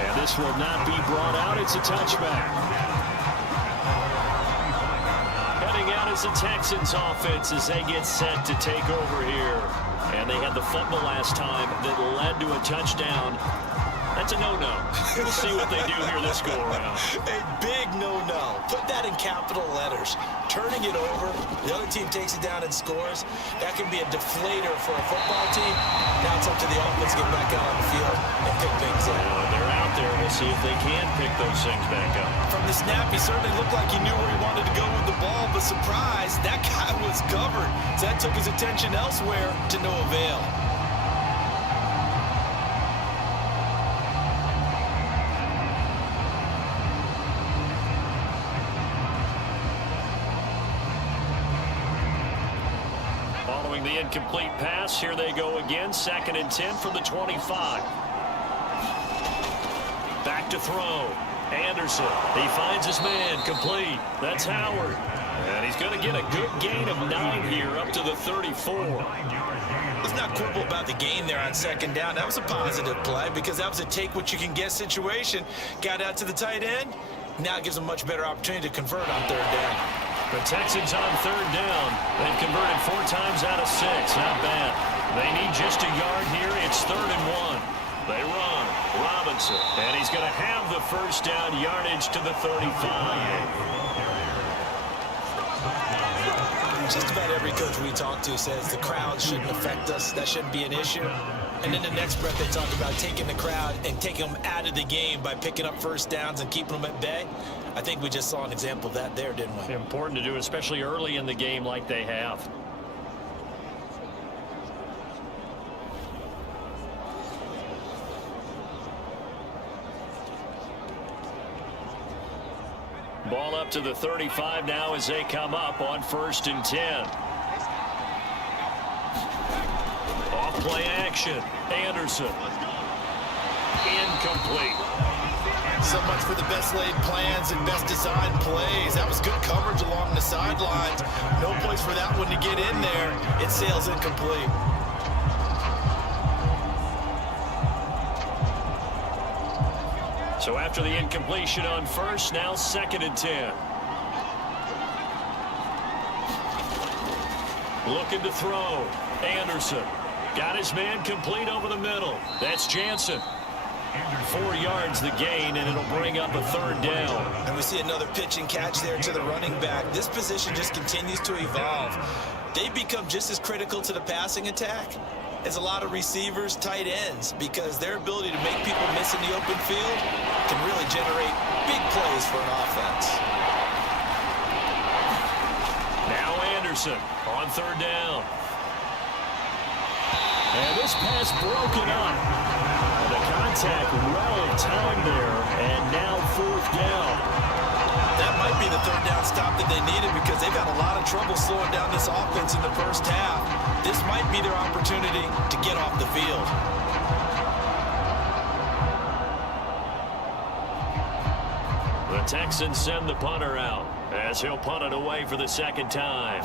And this will not be brought out. It's a touchback. Heading out is the Texans offense as they get set to take over here. And they had the fumble last time that led to a touchdown. That's a no-no. We'll see what they do here this go-around. A big no-no. Put that in capital letters. Turning it over, the other team takes it down and scores. That can be a deflator for a football team. Now it's up to the offense to get back out on the field and pick things up. They're out there. We'll see if they can pick those things back up. From the snap, he certainly looked like he knew where he wanted to go with the ball, but surprise, that guy was covered. So that took his attention elsewhere to no avail. Following the incomplete pass, here they go again. 2nd and 10 from the 25. Back to throw. Anderson, he finds his man, complete. That's Howard. And he's going to get a good gain of 9 here, up to the 34. Let's not quibble about the gain there on 2nd down. That was a positive play because that was a take-what-you-can-get situation. Got out to the tight end. Now it gives them a much better opportunity to convert on 3rd down. The Texans on 3rd down. They've converted 4 times out of 6. Not bad. They need just a yard here. It's 3rd and 1. They run. Robinson. And he's going to have the 1st down, yardage to the 35. Just about every coach we talk to says the crowd shouldn't affect us. That shouldn't be an issue. And in the next breath, they talk about taking the crowd and taking them out of the game by picking up 1st downs and keeping them at bay. I think we just saw an example of that there, didn't we? Important to do, especially early in the game like they have. Ball up to the 35 now as they come up on 1st and 10. Off play action. Anderson. Incomplete. So much for the best laid plans and best designed plays. That was good coverage along the sidelines. No place for that one to get in there. It sails incomplete. So after the incompletion on 1st, now 2nd and 10. Looking to throw. Anderson. Got his man complete over the middle. That's Jansen. 4 yards the gain, and it'll bring up a 3rd down. And we see another pitch and catch there to the running back. This position just continues to evolve. They become just as critical to the passing attack as a lot of receivers, tight ends, because their ability to make people miss in the open field can really generate big plays for an offense. Now Anderson on 3rd down. And this pass broken up. The contact well timed there, and now 4th down. That might be the 3rd down stop that they needed because they've had a lot of trouble slowing down this offense in the 1st half. This might be their opportunity to get off the field. The Texans send the punter out as he'll punt it away for the 2nd time.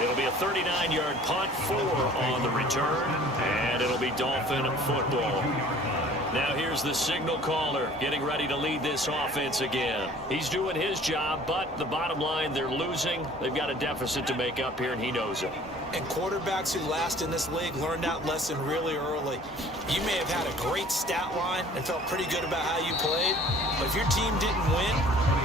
It'll be a 39-yard punt, 4 on the return, and it'll be Dolphin football. Now here's the signal caller getting ready to lead this offense again. He's doing his job, but the bottom line, they're losing. They've got a deficit to make up here, and he knows it. And quarterbacks who last in this league learned that lesson really early. You may have had a great stat line and felt pretty good about how you played, but if your team didn't win,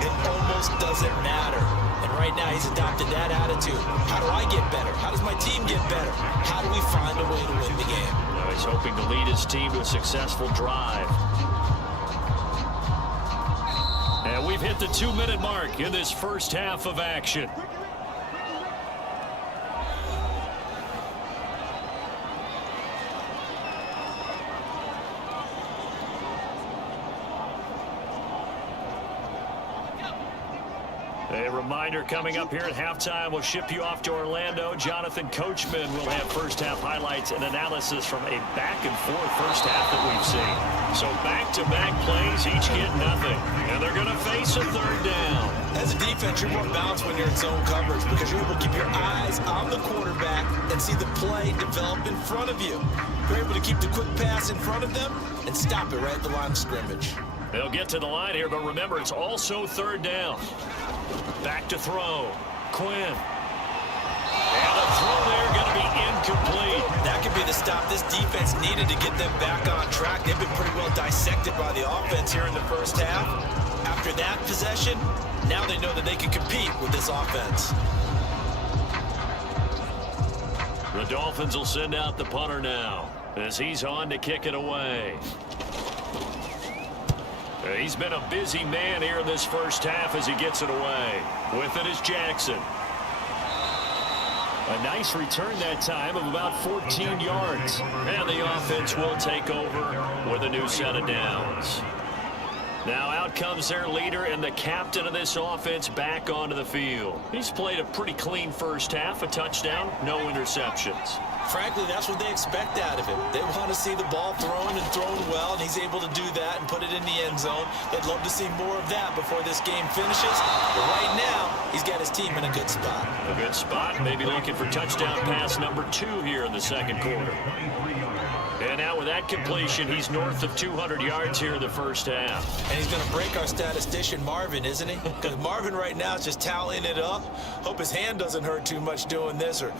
it almost doesn't matter. And right now he's adopted that attitude. How do I get better? How does my team get better? How do we find a way to win the game? Now he's hoping to lead his team to a successful drive. And we've hit the 2-minute mark in this 1st half of action. A reminder coming up here at halftime. We'll ship you off to Orlando. Jonathan Coachman will have 1st half highlights and analysis from a back-and-forth 1st half that we've seen. So back-to-back plays, each get nothing. And they're going to face a 3rd down. As a defense, you're more balanced when you're in zone coverage because you're able to keep your eyes on the quarterback and see the play develop in front of you. You're able to keep the quick pass in front of them and stop it right at the line of scrimmage. They'll get to the line here, but remember, it's also 3rd down. Back to throw. Quinn. And the throw there going to be incomplete. That could be the stop this defense needed to get them back on track. They've been pretty well dissected by the offense here in the first half. After that possession, now they know that they can compete with this offense. The Dolphins will send out the punter now as he's on to kick it away. He's been a busy man here in this first half as he gets it away. With it is Jackson. A nice return that time of about 14 yards. And the offense will take over with a new set of downs. Now out comes their leader and the captain of this offense back onto the field. He's played a pretty clean first half, a touchdown, no interceptions. Frankly, that's what they expect out of him. They want to see the ball thrown and thrown well, and he's able to do that and put it in the end zone. They'd love to see more of that before this game finishes. But right now, he's got his team in a good spot. A good spot, maybe looking for touchdown pass number 2 here in the second quarter. And now with that completion, he's north of 200 yards here in the first half. And he's going to break our statistician Marvin, isn't he? Because Marvin right now is just tallying it up. Hope his hand doesn't hurt too much doing this or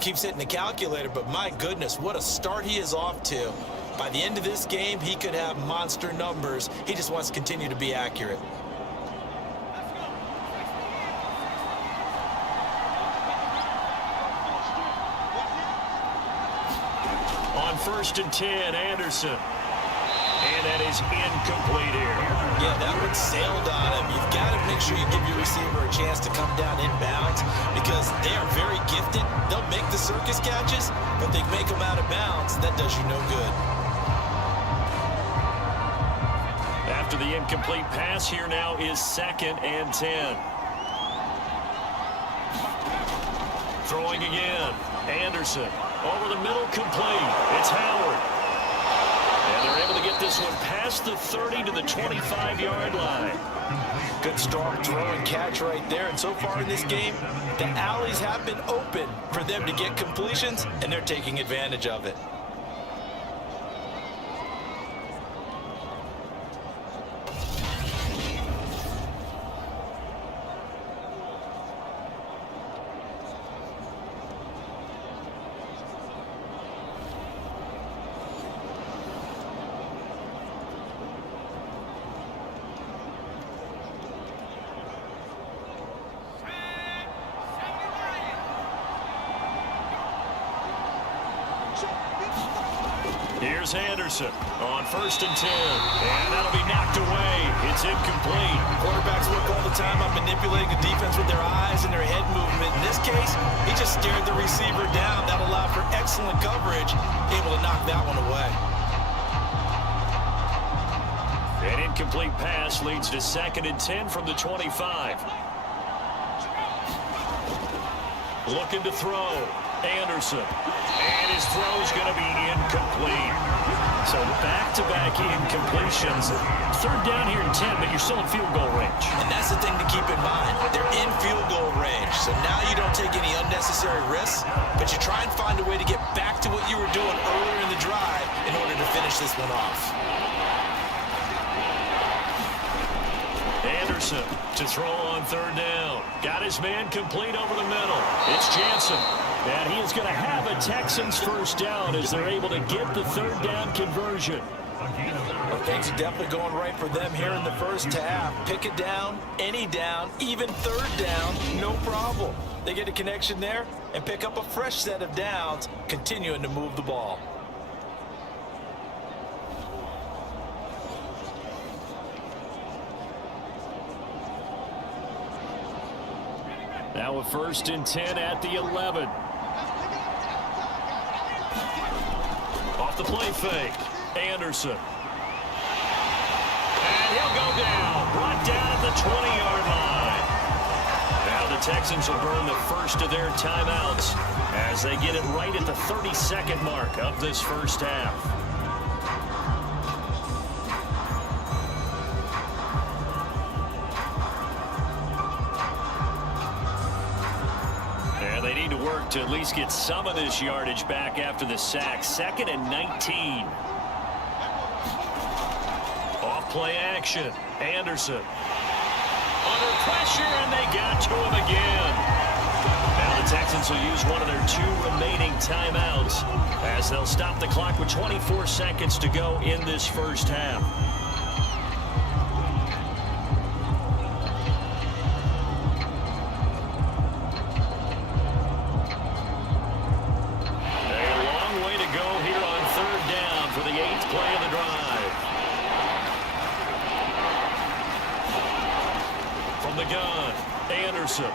keeps hitting the calculator. But my goodness, what a start he is off to. By the end of this game, he could have monster numbers. He just wants to continue to be accurate. First and 10, Anderson. And that is incomplete here. Yeah, that one sailed on him. You've got to make sure you give your receiver a chance to come down inbounds because they are very gifted. They'll make the circus catches, but they make them out of bounds. That does you no good. After the incomplete pass, here now is 2nd and 10. Throwing again. Anderson. Over the middle, complete. It's Howard. And they're able to get this one past the 30 to the 25-yard line. Good strong throw and catch right there. And so far in this game, the alleys have been open for them to get completions, and they're taking advantage of it. Here's Anderson on 1st and 10. And that'll be knocked away. It's incomplete. Quarterbacks work all the time on manipulating the defense with their eyes and their head movement. In this case, he just stared the receiver down. That allowed for excellent coverage, able to knock that one away. An incomplete pass leads to 2nd and 10 from the 25. Looking to throw. Anderson. And his throw is going to be incomplete. So back-to-back incompletions. 3rd down here and 10, but you're still in field goal range. And that's the thing to keep in mind. They're in field goal range. So now you don't take any unnecessary risks, but you try and find a way to get back to what you were doing earlier in the drive in order to finish this one off. Anderson to throw on 3rd down. Got his man complete over the middle. It's Jansen. And he is going to have a Texans first down as they're able to get the 3rd down conversion. Well, things are definitely going right for them here in the first half. Pick it down, any down, even 3rd down, no problem. They get a connection there and pick up a fresh set of downs, continuing to move the ball. Now a 1st and 10 at the 11. Off the play fake. Anderson. And he'll go down. Brought down at the 20-yard line. Now the Texans will burn the first of their timeouts as they get it right at the 30-second mark of this first half. They need to work to at least get some of this yardage back after the sack. 2nd and 19. Off play action. Anderson. Under pressure, and they got to him again. Now the Texans will use one of their 2 remaining timeouts as they'll stop the clock with 24 seconds to go in this first half. A long way to go here on 3rd down for the 8th play of the drive. From the gun, Anderson.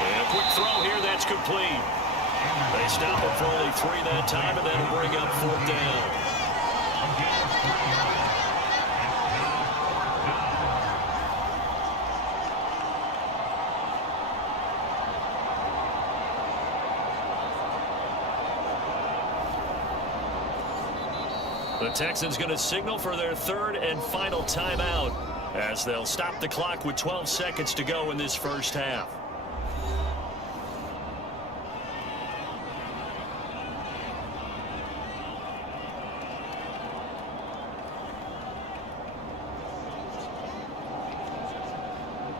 And a quick throw here, that's complete. They stop it for only 3 that time, and that'll bring up 4th down. The Texans going to signal for their 3rd and final timeout as they'll stop the clock with 12 seconds to go in this first half.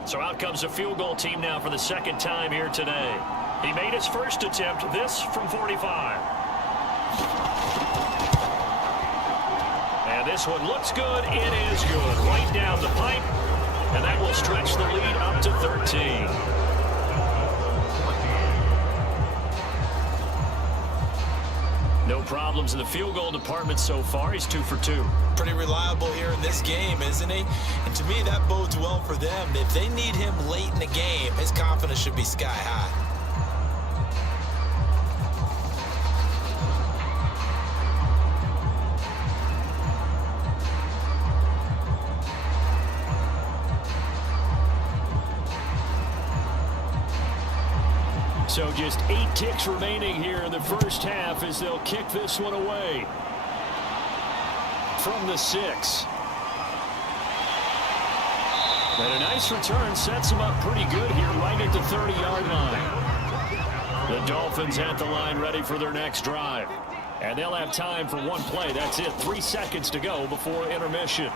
So out comes a field goal team now for the 2nd time here today. He made his first attempt, this from 45. And this one looks good. It is good. Right down the pipe. And that will stretch the lead up to 13. No problems in the field goal department so far. He's 2 for 2. Pretty reliable here in this game, isn't he? And to me, that bodes well for them. If they need him late in the game, his confidence should be sky high. So just 8 ticks remaining here in the first half as they'll kick this one away. From the 6. And a nice return sets them up pretty good here right at the 30-yard line. The Dolphins at the line ready for their next drive. And they'll have time for 1 play. That's it. 3 seconds to go before intermission.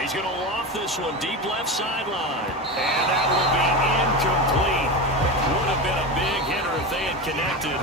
He's going to loft this one deep left sideline. And that will be incomplete. Would have been a big hitter if they had connected.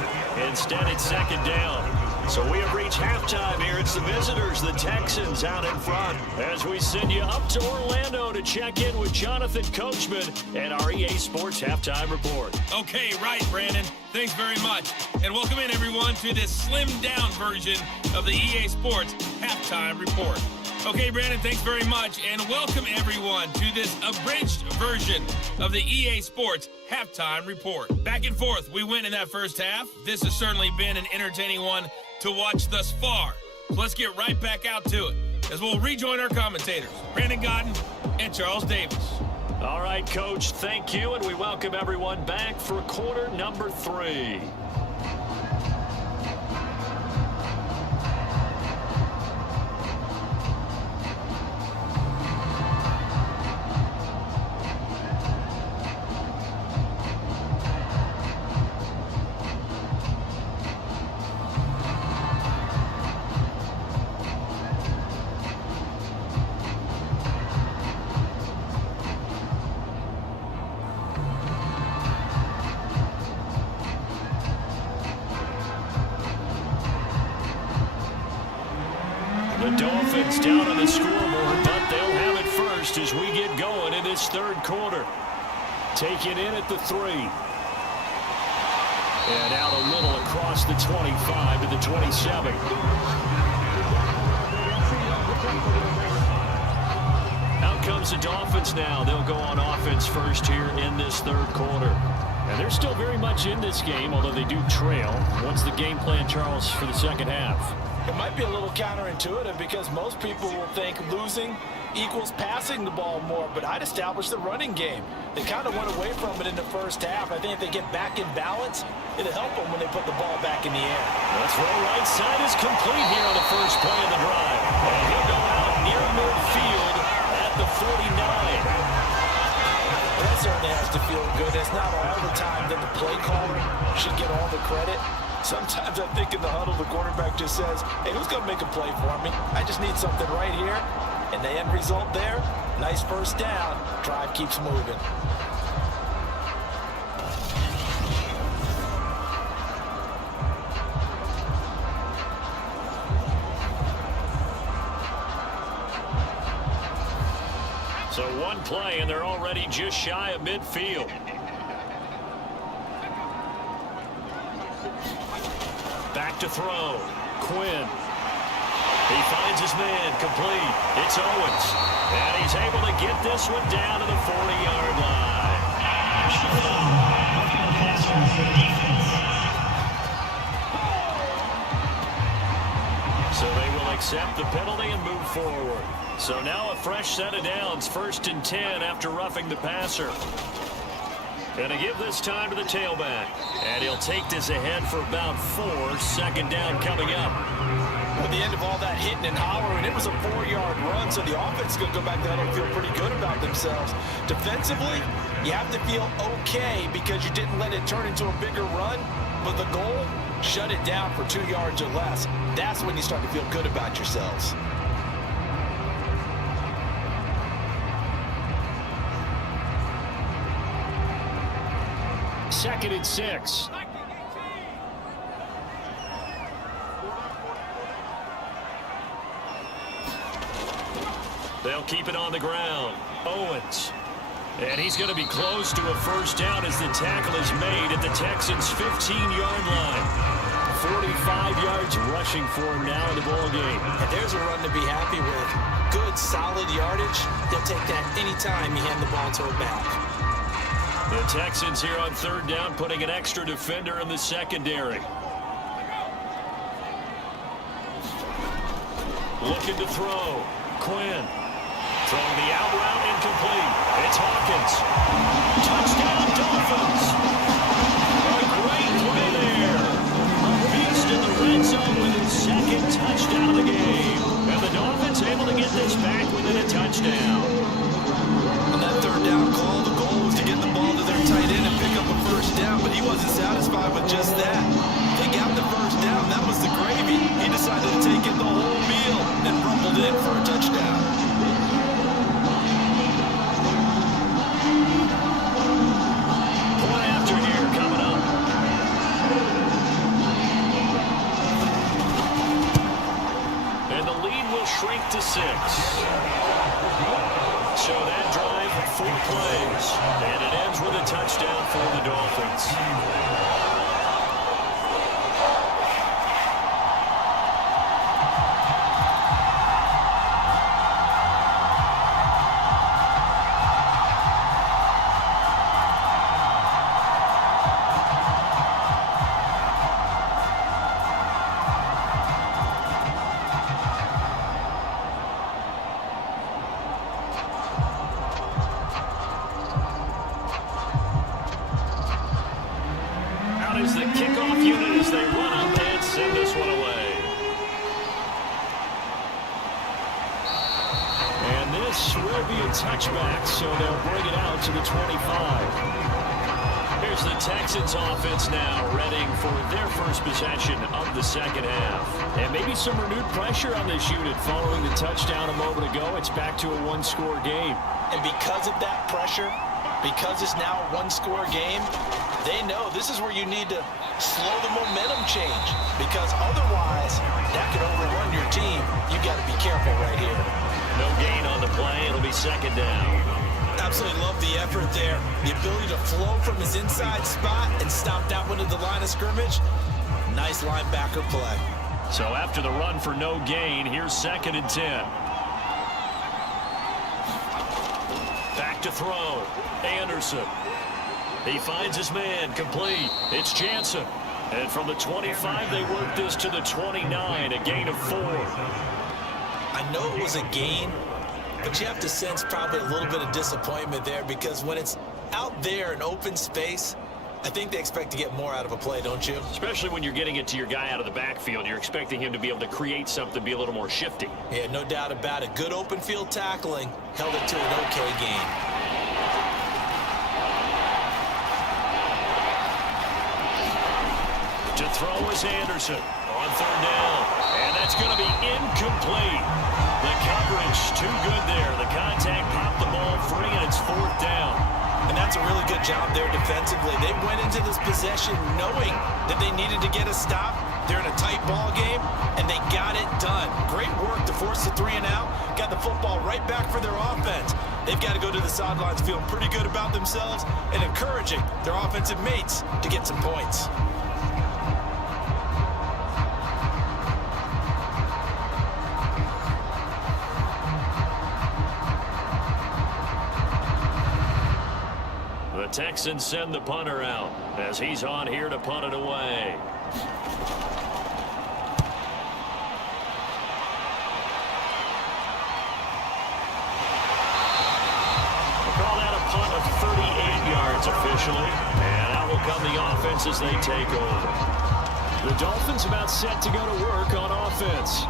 Instead, it's 2nd down. So we have reached halftime here. It's the visitors, the Texans, out in front. As we send you up to Orlando to check in with Jonathan Coachman and our EA Sports Halftime Report. Okay, right, Brandon. Thanks very much. And welcome in, everyone, to this slimmed-down version of the EA Sports Halftime Report. Okay, Brandon, thanks very much. And welcome, everyone, to this abridged version of the EA Sports Halftime Report. Back and forth, we went in that first half. This has certainly been an entertaining one to watch thus far. So let's get right back out to it as we'll rejoin our commentators, Brandon Godden and Charles Davis. All right, Coach, thank you, and we welcome everyone back for quarter number 3. The Dolphins down on the scoreboard, but they'll have it first as we get going in this 3rd quarter. Taken in at the 3. And out a little across the 25 to the 27. Out comes the Dolphins now. They'll go on offense first here in this 3rd quarter. And they're still very much in this game, although they do trail. What's the game plan, Charles, for the 2nd half? It might be a little counterintuitive because most people will think losing equals passing the ball more, but I'd establish the running game. They kind of went away from it in the first half. I think if they get back in balance, it'll help them when they put the ball back in the air. That throw right side is complete here on the first play of the drive. And he'll go out near midfield at the 49. That certainly has to feel good. It's not all the time that the play caller should get all the credit. Sometimes I think in the huddle, the quarterback just says, hey, who's going to make a play for me? I just need something right here. And the end result there, nice first down. Drive keeps moving. one play, and they're already just shy of midfield. Back to throw. Quinn. He finds his man, complete. It's Owens. And he's able to get this one down to the 40-yard line. So they will accept the penalty and move forward. So now a fresh set of downs, 1st and 10 after roughing the passer. Going to give this time to the tailback. And he'll take this ahead for about 4. 2nd down coming up. At the end of all that hitting and hollering, it was a 4-yard run, so the offense is going to go back there and feel pretty good about themselves. Defensively, you have to feel okay because you didn't let it turn into a bigger run, but the goal, shut it down for 2 yards or less. That's when you start to feel good about yourselves. Second and 6. They'll keep it on the ground. Owens. And he's going to be close to a 1st down as the tackle is made at the Texans' 15-yard line. 45 yards rushing for him now in the ball game. And there's a run to be happy with. Good, solid yardage. They'll take that anytime you hand the ball to a back. The Texans here on 3rd down, putting an extra defender in the secondary. Looking to throw. Quinn. Throwing the out route, incomplete. It's Hawkins. Touchdown, Dolphins. A great play there. A beast in the red zone with his 2nd touchdown of the game. And the Dolphins able to get this back within a touchdown. On that 3rd down call, the goal was to get the ball to their tight end and pick up a 1st down, but he wasn't satisfied with just that. They got the 1st down. That was the gravy. He decided to take in the whole meal and rumbled in for a touchdown. Point after here coming up. And the lead will shrink to 6. So that drive, 4 plays, and it ends with a touchdown for the Dolphins. Is the kickoff unit as they run up and send this one away. And this will be a touchback, so they'll bring it out to the 25. Here's the Texans offense now, readying for their first possession of the 2nd half. And maybe some renewed pressure on this unit following the touchdown a moment ago. It's back to a 1-score game. And because of that pressure, because it's now a 1-score game, they know this is where you need to slow the momentum change, because otherwise that could overrun your team. You got to be careful right here. No gain on the play. It'll be 2nd down. Absolutely love the effort there. The ability to flow from his inside spot and stop that one at the line of scrimmage. Nice linebacker play. So after the run for no gain, here's 2nd and 10. Back to throw. Anderson. He finds his man, complete. It's Jansen. And from the 25, they work this to the 29, a gain of 4. I know it was a gain, but you have to sense probably a little bit of disappointment there, because when it's out there in open space, I think they expect to get more out of a play, don't you? Especially when you're getting it to your guy out of the backfield. You're expecting him to be able to create something, be a little more shifty. Yeah, no doubt about it. Good open field tackling held it to an okay gain. To throw is Anderson on 3rd down. And that's going to be incomplete. The coverage too good there. The contact popped the ball free, and it's 4th down. And that's a really good job there defensively. They went into this possession knowing that they needed to get a stop. They're in a tight ball game, and they got it done. Great work to force the 3 and out. Got the football right back for their offense. they've got to go to the sidelines feeling pretty good about themselves and encouraging their offensive mates to get some points. The Texans send the punter out as he's on here to punt it away. Call that a punt of 38 yards officially, and out will come the offense as they take over. The Dolphins about set to go to work on offense.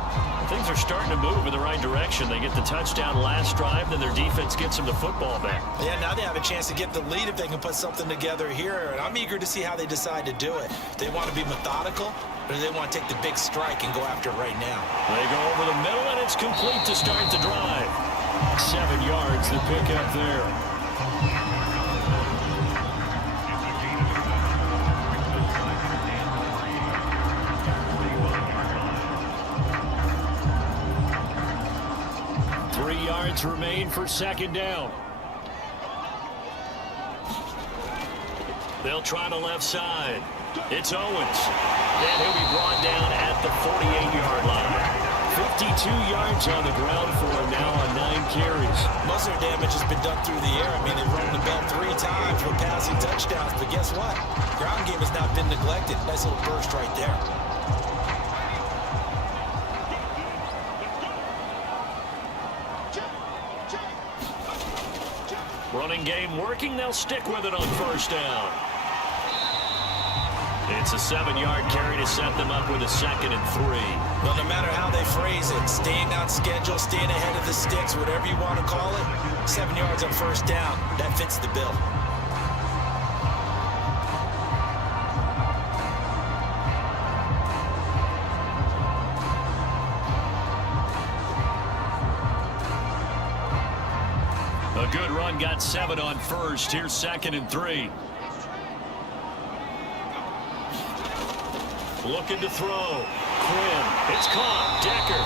Things are starting to move in the right direction. They get the touchdown last drive, then their defense gets them the football back. Yeah, now they have a chance to get the lead if they can put something together here, and I'm eager to see how they decide to do it. They want to be methodical, or do they want to take the big strike and go after it right now? They go over the middle, and it's complete to start the drive. 7 yards, the pickup there. Remain for second down. They'll try the left side. It's Owens. And he'll be brought down at the 48-yard line. 52 yards on the ground for him now on 9 carries. Most of their damage has been done through the air. I mean, they've run the bell 3 times with passing touchdowns, but guess what? Ground game has not been neglected. Nice little burst right there. Running game working. They'll stick with it on first down. It's a 7-yard carry to set them up with a 2nd and 3. Well, no matter how they phrase it, staying on schedule, staying ahead of the sticks, whatever you want to call it, 7 yards on first down, that fits the bill. A good run, got 7 on first. Here's 2nd and 3. Looking to throw. Quinn. It's caught. Decker.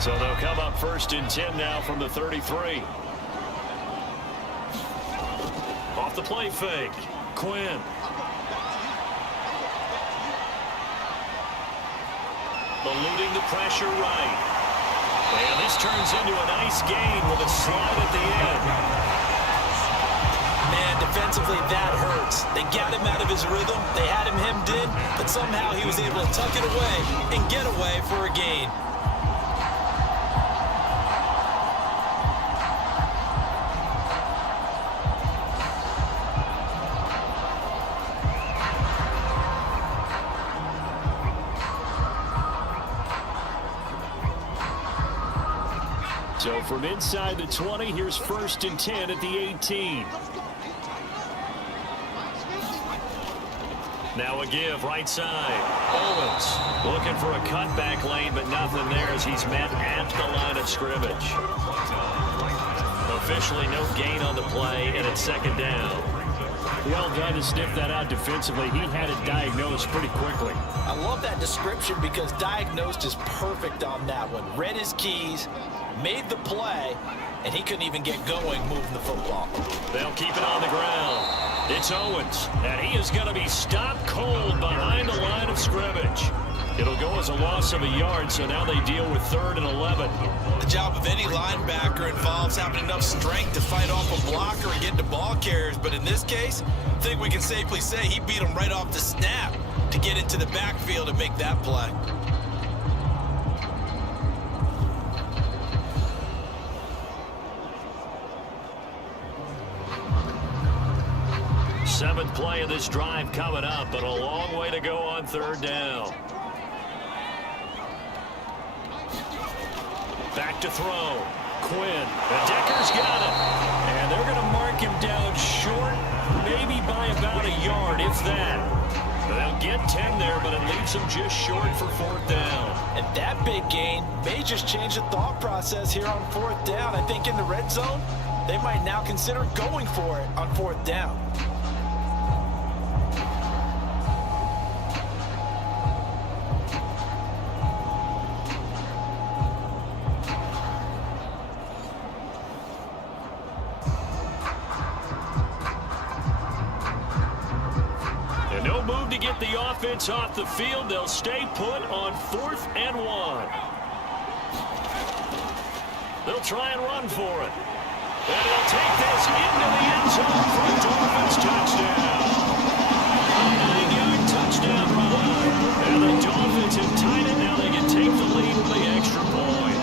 So they'll come up 1st and 10 now from the 33. Off the play fake. Quinn. Eluding the pressure right. And this turns into a nice gain with a slide at the end. Man, defensively, that hurts. They got him out of his rhythm. They had him hemmed in, but somehow he was able to tuck it away and get away for a gain. So from inside the 20, here's 1st and 10 at the 18. Now a give right side. Owens looking for a cutback lane, but nothing there as he's met at the line of scrimmage. Officially no gain on the play, and it's 2nd down. Well done to sniff that out defensively. He had it diagnosed pretty quickly. I love that description because diagnosed is perfect on that one. Read his keys, made the play, and he couldn't even get going moving the football. They'll keep it on the ground. It's Owens, and he is going to be stopped cold behind the line of scrimmage. It'll go as a loss of a yard, so now they deal with 3rd and 11. The job of any linebacker involves having enough strength to fight off a blocker and get to ball carriers, but in this case, I think we can safely say he beat him right off the snap to get into the backfield and make that play. Seventh play of this drive coming up, but a long way to go on 3rd down. Back to throw. Quinn. And Decker's got it. And they're going to mark him down short, maybe by about a yard, if that. They'll get 10 there, but it leaves them just short for 4th down. And that big gain may just change the thought process here on 4th down. I think in the red zone, they might now consider going for it on 4th down. And no move to get the offense off the field. They'll stay put on 4th and 1. They'll try and run for it. And they'll take this into the end zone for a Dolphins touchdown. A 9-yard touchdown run. And the Dolphins have tied it. Now they can take the lead with the extra point.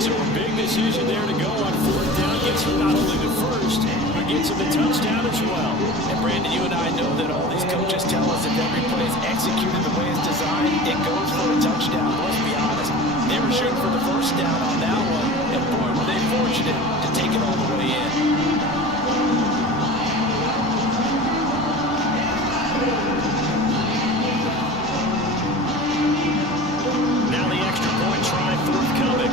So a big decision there to go on 4th down. Gets them not only the first, but gets them the touchdown as well. And Brandon, you and I know that all these coaches tell us if every play is executed the way it's designed, it goes for a touchdown. Let's be honest. They were shooting for the first down on that one, and boy, were they fortunate to take it all the way in. Now the extra point try forthcoming.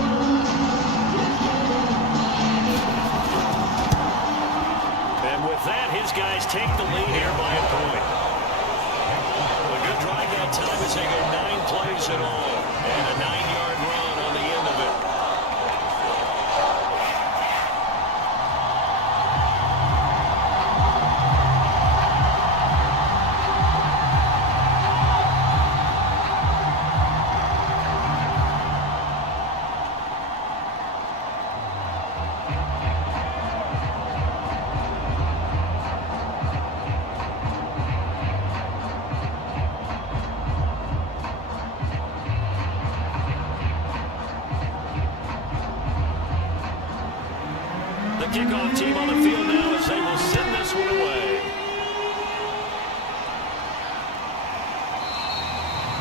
And with that, his guys take the lead here by a point. A good drive that time as they go 9 plays in all. And a 9-yard run on the end of it. Kickoff team on the field now as they will send this one away.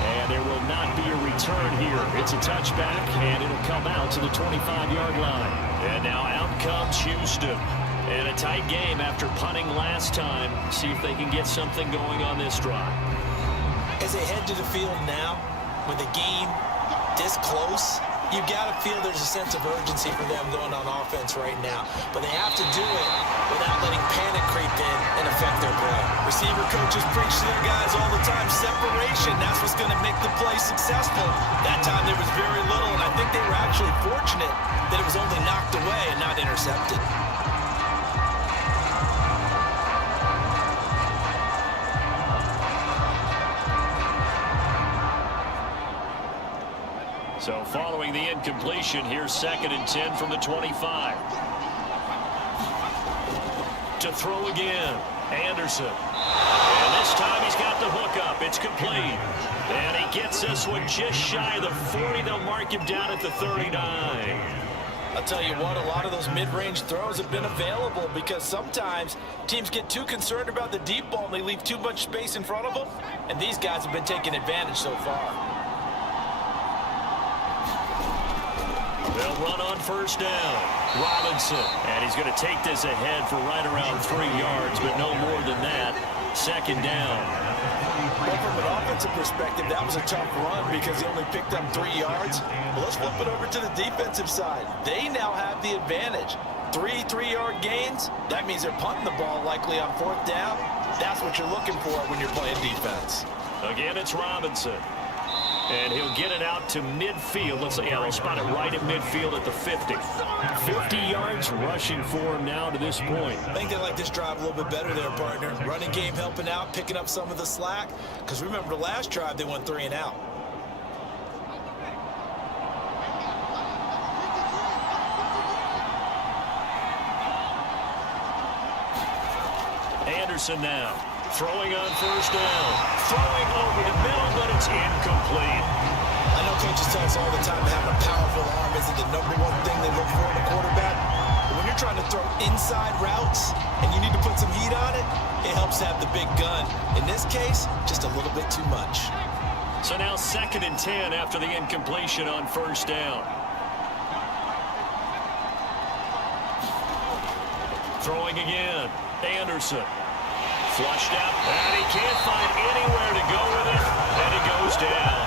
And there will not be a return here. It's a touchback, and it'll come out to the 25-yard line. And now out comes Houston. And a tight game after punting last time. See if they can get something going on this drive. As they head to the field now, with the game this close, you got to feel there's a sense of urgency for them going on offense right now. But they have to do it without letting panic creep in and affect their play. Receiver coaches preach to their guys all the time, separation, that's what's going to make the play successful. That time there was very little, and I think they were actually fortunate that it was only knocked away and not intercepted. So following the incompletion, here's 2nd and 10 from the 25. To throw again, Anderson. And this time he's got the hook up. It's complete. And he gets this one just shy of the 40. They'll mark him down at the 39. I'll tell you what, a lot of those mid-range throws have been available because sometimes teams get too concerned about the deep ball and they leave too much space in front of them. And these guys have been taking advantage so far. They'll run on 1st down. Robinson. And he's going to take this ahead for right around 3 yards, but no more than that. 2nd down. Well, from an offensive perspective, that was a tough run because he only picked up 3 yards. Well, let's flip it over to the defensive side. They now have the advantage. 3 3-yard gains. That means they're punting the ball likely on 4th down. That's what you're looking for when you're playing defense. Again, it's Robinson. And he'll get it out to midfield. Let's say, they'll spot it right at midfield at the 50. 50 yards rushing for him now to this point. I think they like this drive a little bit better there, partner. Running game helping out, picking up some of the slack. Because remember the last drive, they went 3 and out. Anderson now. Throwing on 1st down. Throwing over the middle, but it's incomplete. I know coaches tell us all the time having a powerful arm isn't the #1 thing they look for in a quarterback. But when you're trying to throw inside routes and you need to put some heat on it, it helps to have the big gun. In this case, just a little bit too much. So now 2nd and 10 after the incompletion on 1st down. Throwing again. Anderson. Flushed out, and he can't find anywhere to go with it, and he goes down.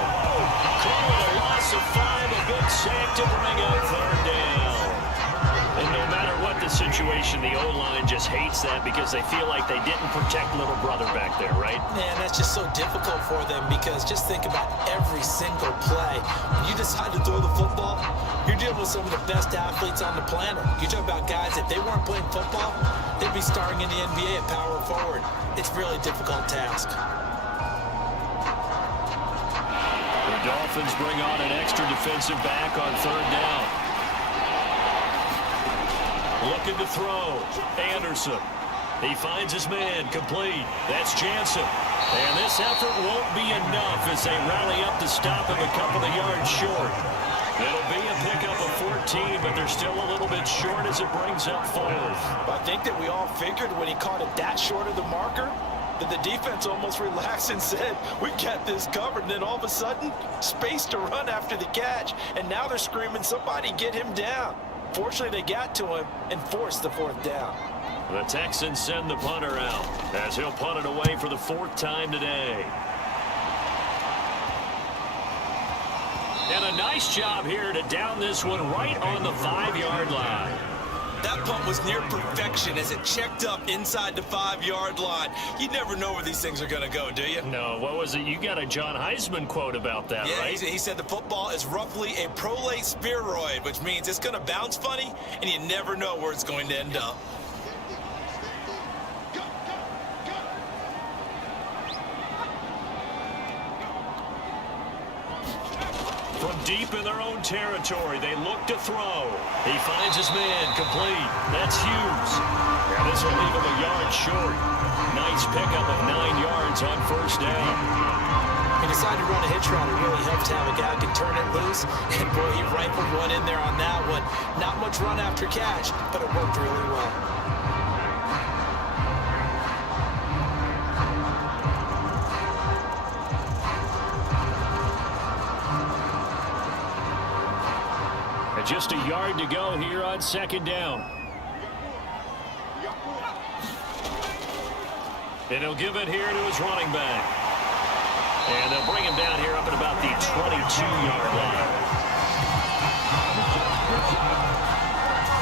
Call it a loss of 5, a good sack to bring up 3rd down. And no matter what the this situation, the O-line just hates that because they feel like they didn't protect little brother back there, right? Man, that's just so difficult for them because just think about every single play. When you decide to throw the football, you're dealing with some of the best athletes on the planet. You talk about guys, if they weren't playing football, they'd be starring in the NBA at power forward. It's a really difficult task. The Dolphins bring on an extra defensive back on third down. Looking to throw. Anderson. He finds his man. Complete. That's Jansen. And this effort won't be enough as they rally up to stop him a couple of yards short. It'll be a pickup of 14, but they're still a little bit short as it brings up fourth. I think that we all figured when he caught it that short of the marker that the defense almost relaxed and said, we got this covered. And then all of a sudden, space to run after the catch. And now they're screaming, somebody get him down. Fortunately, they got to him and forced the fourth down. The Texans send the punter out as he'll punt it away for the fourth time today. And a nice job here to down this one right on the 5-yard line. That punt was near perfection as it checked up inside the 5-yard line. You never know where these things are going to go, do you? No, what was it? You got a John Heisman quote about that, yeah, right? He said the football is roughly a prolate spheroid, which means it's going to bounce funny, and you never know where it's going to end up. From deep in their own territory, they look to throw. He finds his man, complete. That's Hughes. And this will leave him a yard short. Nice pickup of 9 yards on first down. He decided to run a hitch route. It really helped to have a guy who can turn it loose. And, boy, he rifled one in there on that one. Not much run after catch, but it worked really well. Just a yard to go here on second down. And he'll give it here to his running back. And they'll bring him down here up at about the 22-yard line.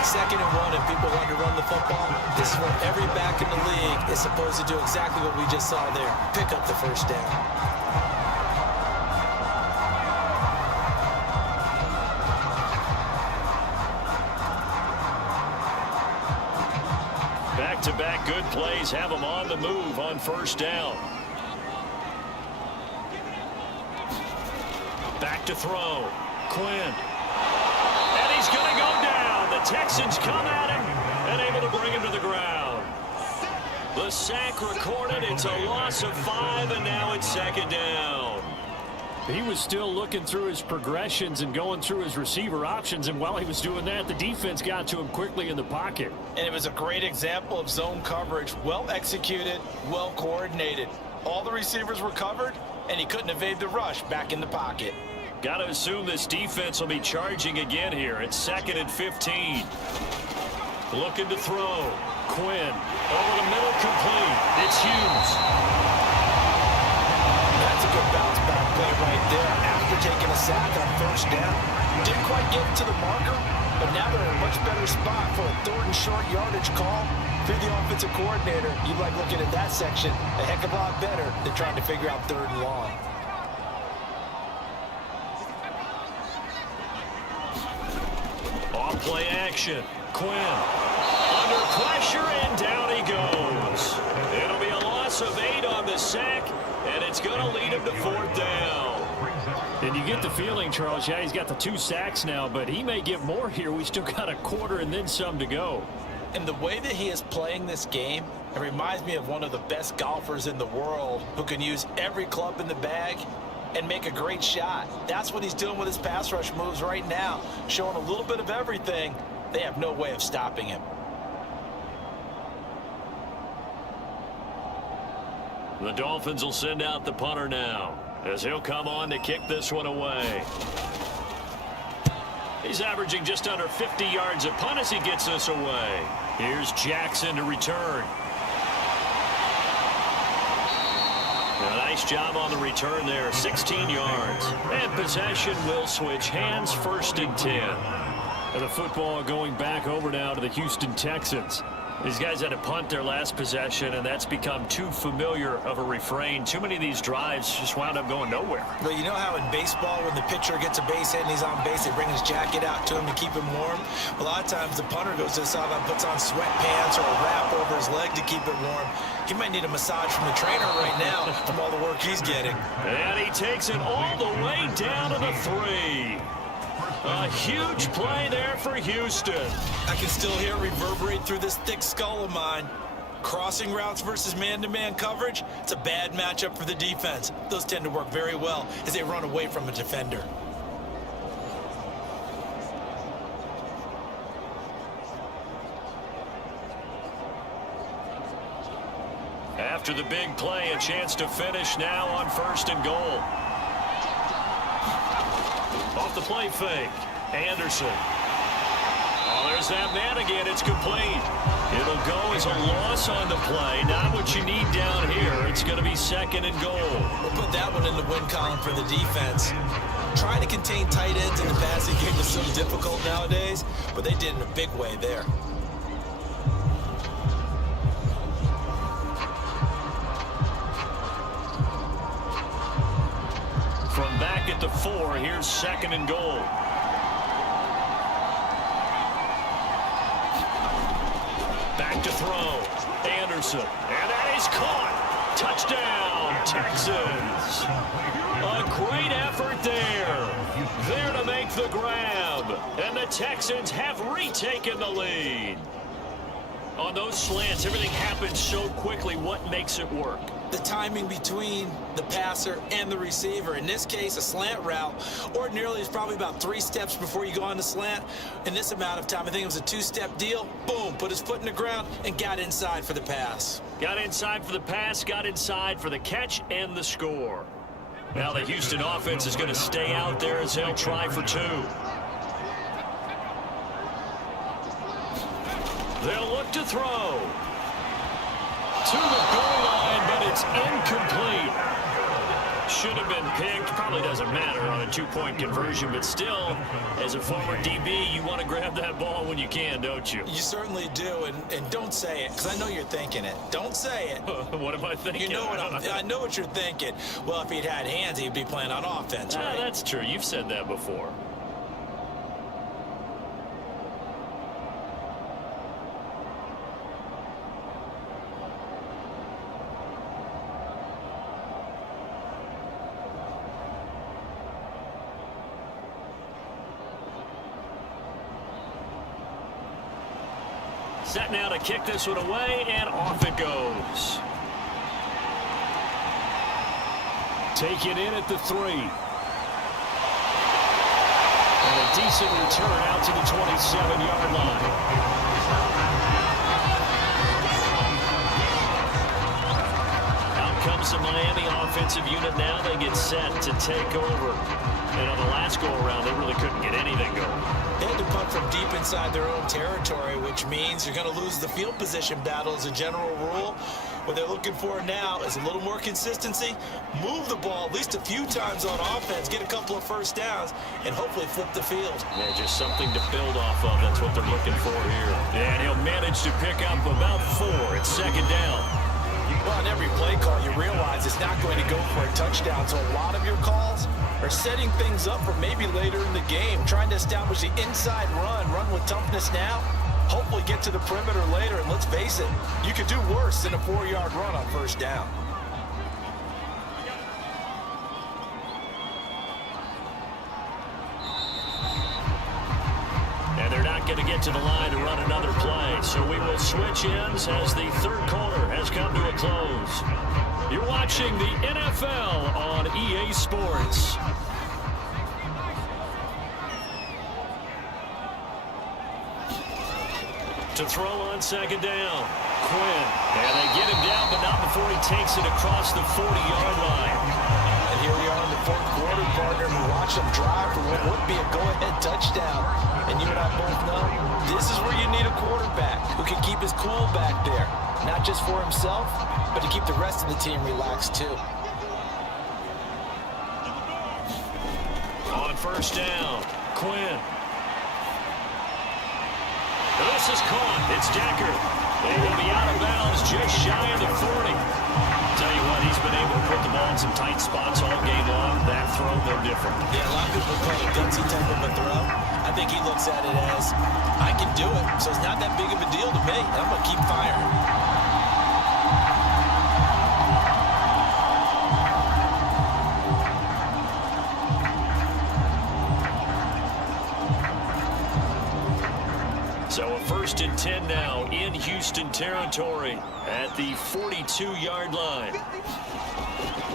2nd and 1, if people want to run the football, this is where every back in the league is supposed to do exactly what we just saw there. Pick up the first down. Back-to-back good plays have them on the move on first down. Back to throw. Quinn. And he's going to go down. The Texans come at him and able to bring him to the ground. The sack recorded. It's a loss of 5, and now it's second down. He was still looking through his progressions and going through his receiver options, and while he was doing that, the defense got to him quickly in the pocket. And it was a great example of zone coverage. Well executed, well coordinated. All the receivers were covered, and he couldn't evade the rush back in the pocket. Got to assume this defense will be charging again here. It's 2nd and 15. Looking to throw. Quinn. Over the middle, complete. It's Hughes. That's a good bounce back play right there after taking a sack on first down. Didn't quite get to the marker, but now they're in a much better spot for a 3rd and short yardage call. If you're the offensive coordinator, you like looking at that section a heck of a lot better than trying to figure out 3rd and long. Off play action. Quinn. Under pressure, and down he goes. It'll be a loss of 8 on the sack, and it's going to lead him to 4th down. And you get the feeling, Charles, yeah, he's got the 2 sacks now, but he may get more here. We still got a quarter and then some to go. And the way that he is playing this game, it reminds me of one of the best golfers in the world who can use every club in the bag and make a great shot. That's what he's doing with his pass rush moves right now, showing a little bit of everything. They have no way of stopping him. The Dolphins will send out the punter now as he'll come on to kick this one away. He's averaging just under 50 yards a punt as he gets this away. Here's Jackson to return. A nice job on the return there, 16 yards. And possession will switch hands, 1st and 10. And the football going back over now to the Houston Texans. These guys had to punt their last possession, and that's become too familiar of a refrain. Too many of these drives just wound up going nowhere. Well, you know how in baseball, when the pitcher gets a base hit and he's on base, they bring his jacket out to him to keep him warm? A lot of times the punter goes to the sideline, puts on sweatpants or a wrap over his leg to keep it warm. He might need a massage from the trainer right now from all the work he's getting. And he takes it all the way down to the 3. A huge play there for Houston. I can still hear it reverberate through this thick skull of mine. Crossing routes versus man-to-man coverage, it's a bad matchup for the defense. Those tend to work very well as they run away from a defender. After the big play, a chance to finish now on 1st and goal. Off the play fake, Anderson. Oh, there's that man again. It's complete. It'll go as a loss on the play. Not what you need down here. It's going to be 2nd and goal. We'll put that one in the win column for the defense. Trying to contain tight ends in the passing game is so difficult nowadays, but they did in a big way there. From back at the 4, here's 2nd and goal. Back to throw. Anderson. And that is caught. Touchdown, Texans. A great effort there. There to make the grab. And the Texans have retaken the lead. On those slants, everything happens so quickly. What makes it work? The timing between the passer and the receiver. In this case, a slant route ordinarily is probably about 3 steps before you go on the slant. In this amount of time, I think it was a 2-step deal. Boom, put his foot in the ground and got inside for the pass. Got inside for the pass, got inside for the catch and the score. Now the Houston offense is going to stay out there as they'll try for 2. They'll look to throw. To the goal line, but it's incomplete. Should have been picked. Probably doesn't matter on a 2-point conversion, but still, as a former DB, you want to grab that ball when you can, don't you? You certainly do, and don't say it, because I know you're thinking it. Don't say it. What am I thinking? You know I know what you're thinking. Well, if he'd had hands, he'd be playing on offense, right? That's true. You've said that before. Set now to kick this one away, and off it goes. Taken in at the 3. And a decent return out to the 27-yard line. Out comes the Miami offensive unit now. They get set to take over. And on the last go-around, they really couldn't get anything going. They had to punt from deep inside their own territory, which means you're going to lose the field position battle as a general rule. What they're looking for now is a little more consistency, move the ball at least a few times on offense, get a couple of first downs, and hopefully flip the field. Yeah, just something to build off of. That's what they're looking for here. And he'll manage to pick up about 4. It's 2nd down. Well, on every play call, you realize it's not going to go for a touchdown, so a lot of your calls are setting things up for maybe later in the game, trying to establish the inside run with toughness now, hopefully get to the perimeter later, and let's face it, you could do worse than a 4-yard run on 1st down. And they're not going to get to the line to run another play, so we will switch ends as the 3rd quarter has come to a close. You're watching the NFL on EA Sports. To throw on 2nd down, Quinn. And they get him down, but not before he takes it across the 40-yard line. And here we are in the 4th quarter, partner. We watch them drive for what would be a go-ahead touchdown. And you and I both know this is where you need a quarterback who can keep his cool back there. Not just for himself, but to keep the rest of the team relaxed too. On 1st down, Quinn. This is caught. It's Decker. And he'll be out of bounds just shy of the 40. Tell you what, he's been able to put the ball in some tight spots all game long. That throw, no different. Yeah, a lot of people call it gutsy type of a throw. I think he looks at it as, I can do it, so it's not that big of a deal to me. I'm going to keep firing. So a 1st and 10 now in Houston territory at the 42-yard line.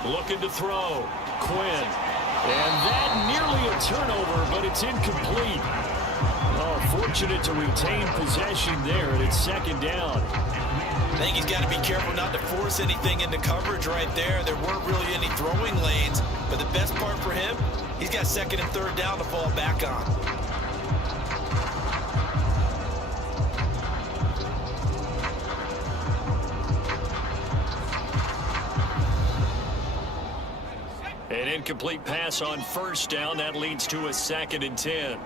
Looking to throw. Quinn. And that nearly a turnover, but it's incomplete. Oh, fortunate to retain possession there, and it's 2nd down. I think he's got to be careful not to force anything into coverage right there. There weren't really any throwing lanes, but the best part for him, he's got 2nd and 3rd down to fall back on. An incomplete pass on 1st down. That leads to a 2nd and 10.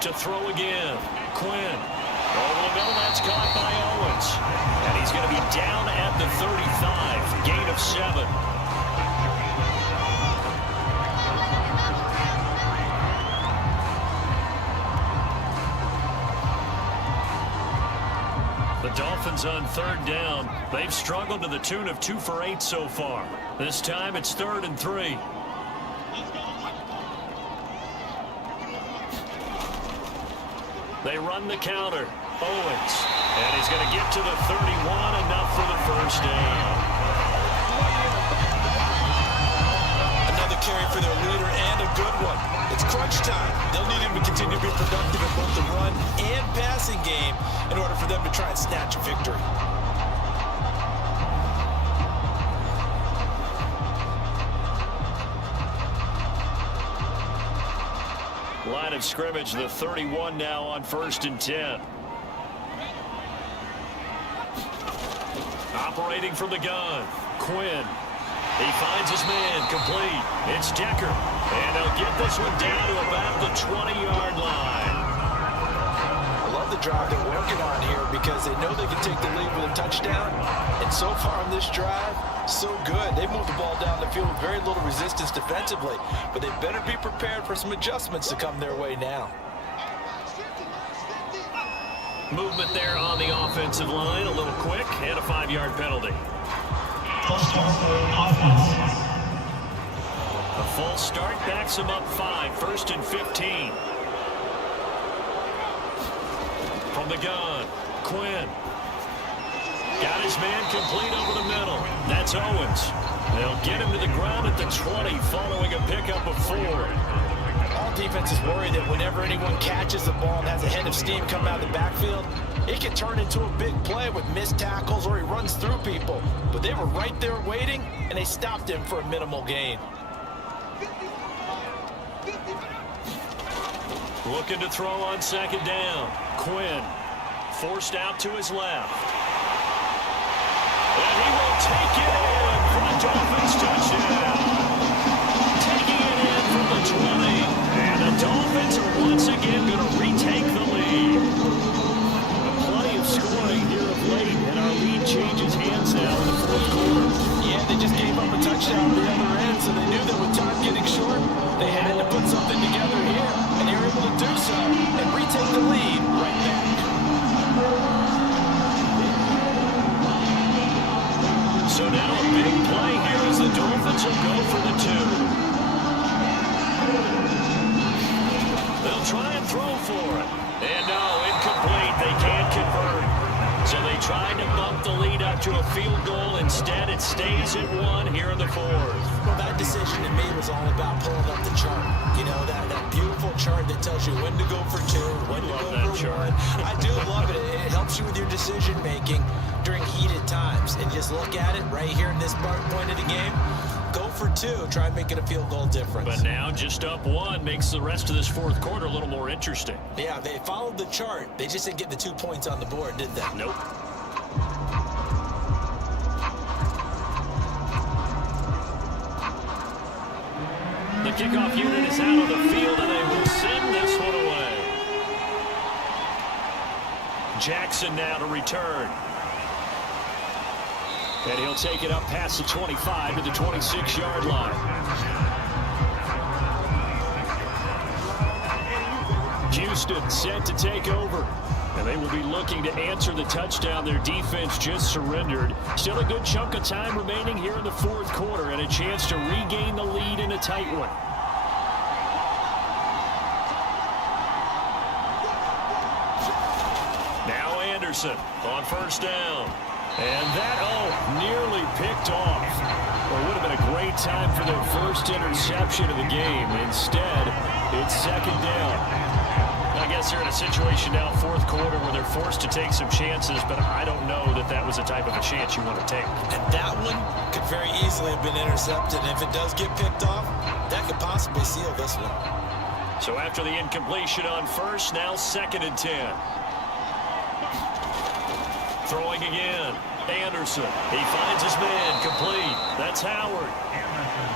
To throw again. Quinn. Over the middle, that's caught by Owens. And he's going to be down at the 35. Gain of 7. The Dolphins on 3rd down. They've struggled to the tune of 2 for 8 so far. This time it's 3rd and 3. They run the counter. Owens. And he's going to get to the 31, enough for the 1st down. Another carry for their leader and a good one. It's crunch time. They'll need him to continue to be productive in both the run and passing game in order for them to try and snatch a victory. Line of scrimmage, the 31 now on 1st and 10. Operating from the gun. Quinn. He finds his man, complete. It's Decker. And they'll get this one down to about the 20-yard line. I love the drive they're working on here because they know they can take the lead with a touchdown. And so far on this drive, so good. They've moved the ball down the field with very little resistance defensively. But they better be prepared for some adjustments to come their way now. Movement there on the offensive line, a little quick, and a 5-yard penalty. A false start backs him up 5, 1st and 15. From the gun, Quinn. Got his man complete over the middle. That's Owens. They'll get him to the ground at the 20 following a pickup of 4. All defenses worry that whenever anyone catches the ball and has a head of steam come out of the backfield, it can turn into a big play with missed tackles or he runs through people. But they were right there waiting, and they stopped him for a minimal gain. Looking to throw on 2nd down. Quinn forced out to his left. And he will take it in for the Dolphins touchdown. Taking it in from the 20. And the Dolphins are once again going to retake the lead. Plenty of scoring here of late, and our lead changes hands now in the 4th quarter. Yeah, they just gave up a touchdown on the other end, so they knew that with time getting short, they had to put something together here, and they were able to do so and retake the lead right back. So now a big play here as the Dolphins will go for the 2. They'll try and throw for it. And no, incomplete. They can't convert. So they tried to bump the lead up to a field goal. Instead, it stays at 1 here in the 4th. Well, that decision to me was all about pulling up the chart. You know, that beautiful chart that tells you when to go for 2, when to go for 1. I do love it. It helps you with your decision-making during heated times. And just look at it right here in this point of the game. Go for 2. Try and make it a field goal difference. But now just up 1 makes the rest of this 4th quarter a little more interesting. Yeah, they followed the chart. They just didn't get the 2 points on the board, did they? Nope. The kickoff unit is out on the field, and they will send this one Jackson now to return. And he'll take it up past the 25 to the 26-yard line. Houston set to take over. And they will be looking to answer the touchdown their defense just surrendered. Still a good chunk of time remaining here in the fourth quarter and a chance to regain the lead in a tight one. Now Anderson on first down. And that, nearly picked off. Well, it would have been a great time for their first interception of the game. Instead, it's second down. I guess they're in a situation now, fourth quarter, where they're forced to take some chances, but I don't know that that was the type of a chance you want to take. And that one could very easily have been intercepted. And if it does get picked off, that could possibly seal this one. So after the incompletion on first, now 2nd and 10. Throwing again. Anderson. He finds his man. Complete. That's Howard.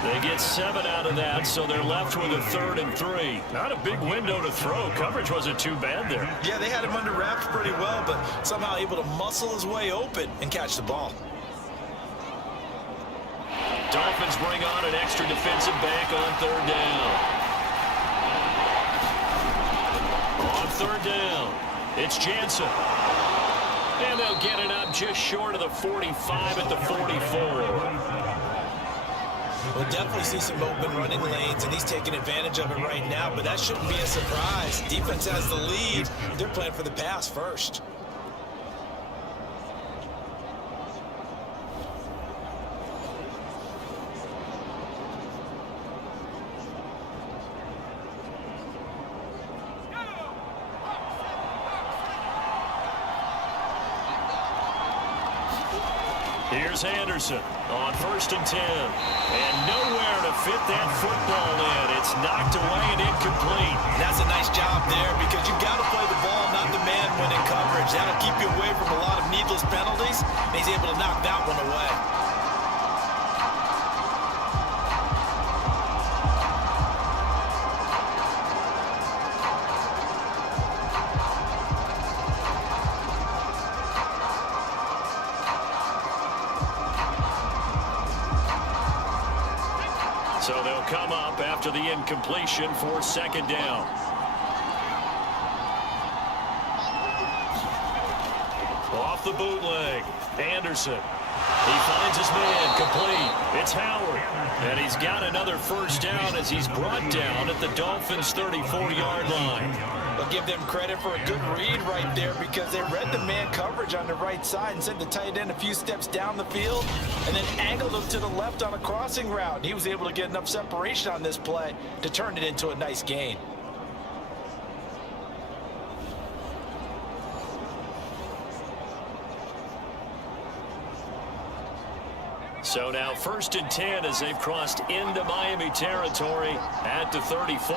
They get 7 out of that, so they're left with a 3rd and 3. Not a big window to throw. Coverage wasn't too bad there. Yeah, they had him under wraps pretty well, but somehow able to muscle his way open and catch the ball. Dolphins bring on an extra defensive back on 3rd down. On 3rd down, it's Jansen. And they'll get it up just short of the 45 at the 44. We'll definitely see some open running lanes, and he's taking advantage of it right now, but that shouldn't be a surprise. Defense has the lead. They're playing for the pass first. Here's Anderson on 1st and 10. And nowhere to fit that football in. It's knocked away and incomplete. That's a nice job there because you've got to play the ball, not the man when in coverage. That'll keep you away from a lot of needless penalties. And he's able to knock that one away. So they'll come up after the incompletion for 2nd down. Off the bootleg, Anderson. He finds his man, complete. It's Howard. And he's got another 1st down as he's brought down at the Dolphins' 34-yard line. I'll give them credit for a good read right there because they read the man coverage on the right side and sent the tight end a few steps down the field and then angled him to the left on a crossing route. He was able to get enough separation on this play to turn it into a nice gain. So now 1st and 10 as they've crossed into Miami territory at the 34.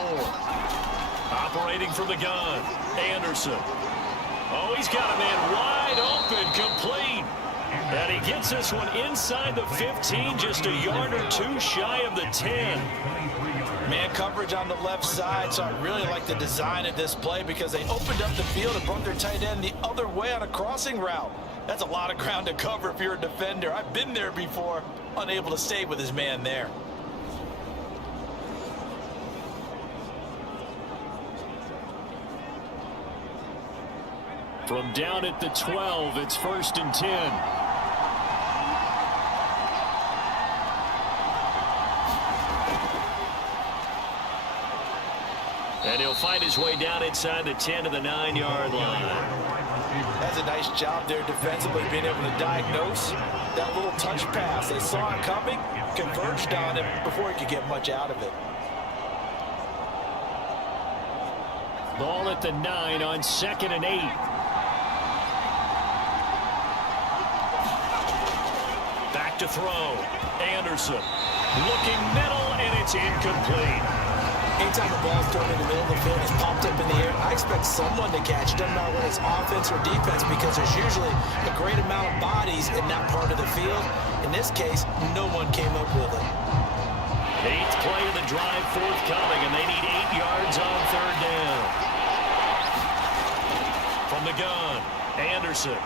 Operating from the gun, Anderson. Oh, he's got a man wide open, complete. And he gets this one inside the 15, just a yard or two shy of the 10. Man coverage on the left side, so I really like the design of this play because they opened up the field and brought their tight end the other way on a crossing route. That's a lot of ground to cover if you're a defender. I've been there before, unable to stay with his man there. From down at the 12, it's 1st and 10. And he'll find his way down inside the 10 to the 9-yard line. That's a nice job there defensively, being able to diagnose that little touch pass. They saw it coming, converged on him before he could get much out of it. Ball at the 9 on 2nd and 8. Back to throw. Anderson looking middle, and it's incomplete. Anytime the ball's thrown in the middle of the field, it's popped up in the air, I expect someone to catch it. Doesn't matter whether it's offense or defense because there's usually a great amount of bodies in that part of the field. In this case, no one came up with it. 8th play of the drive forthcoming, and they need 8 yards on 3rd down. From the gun, Anderson.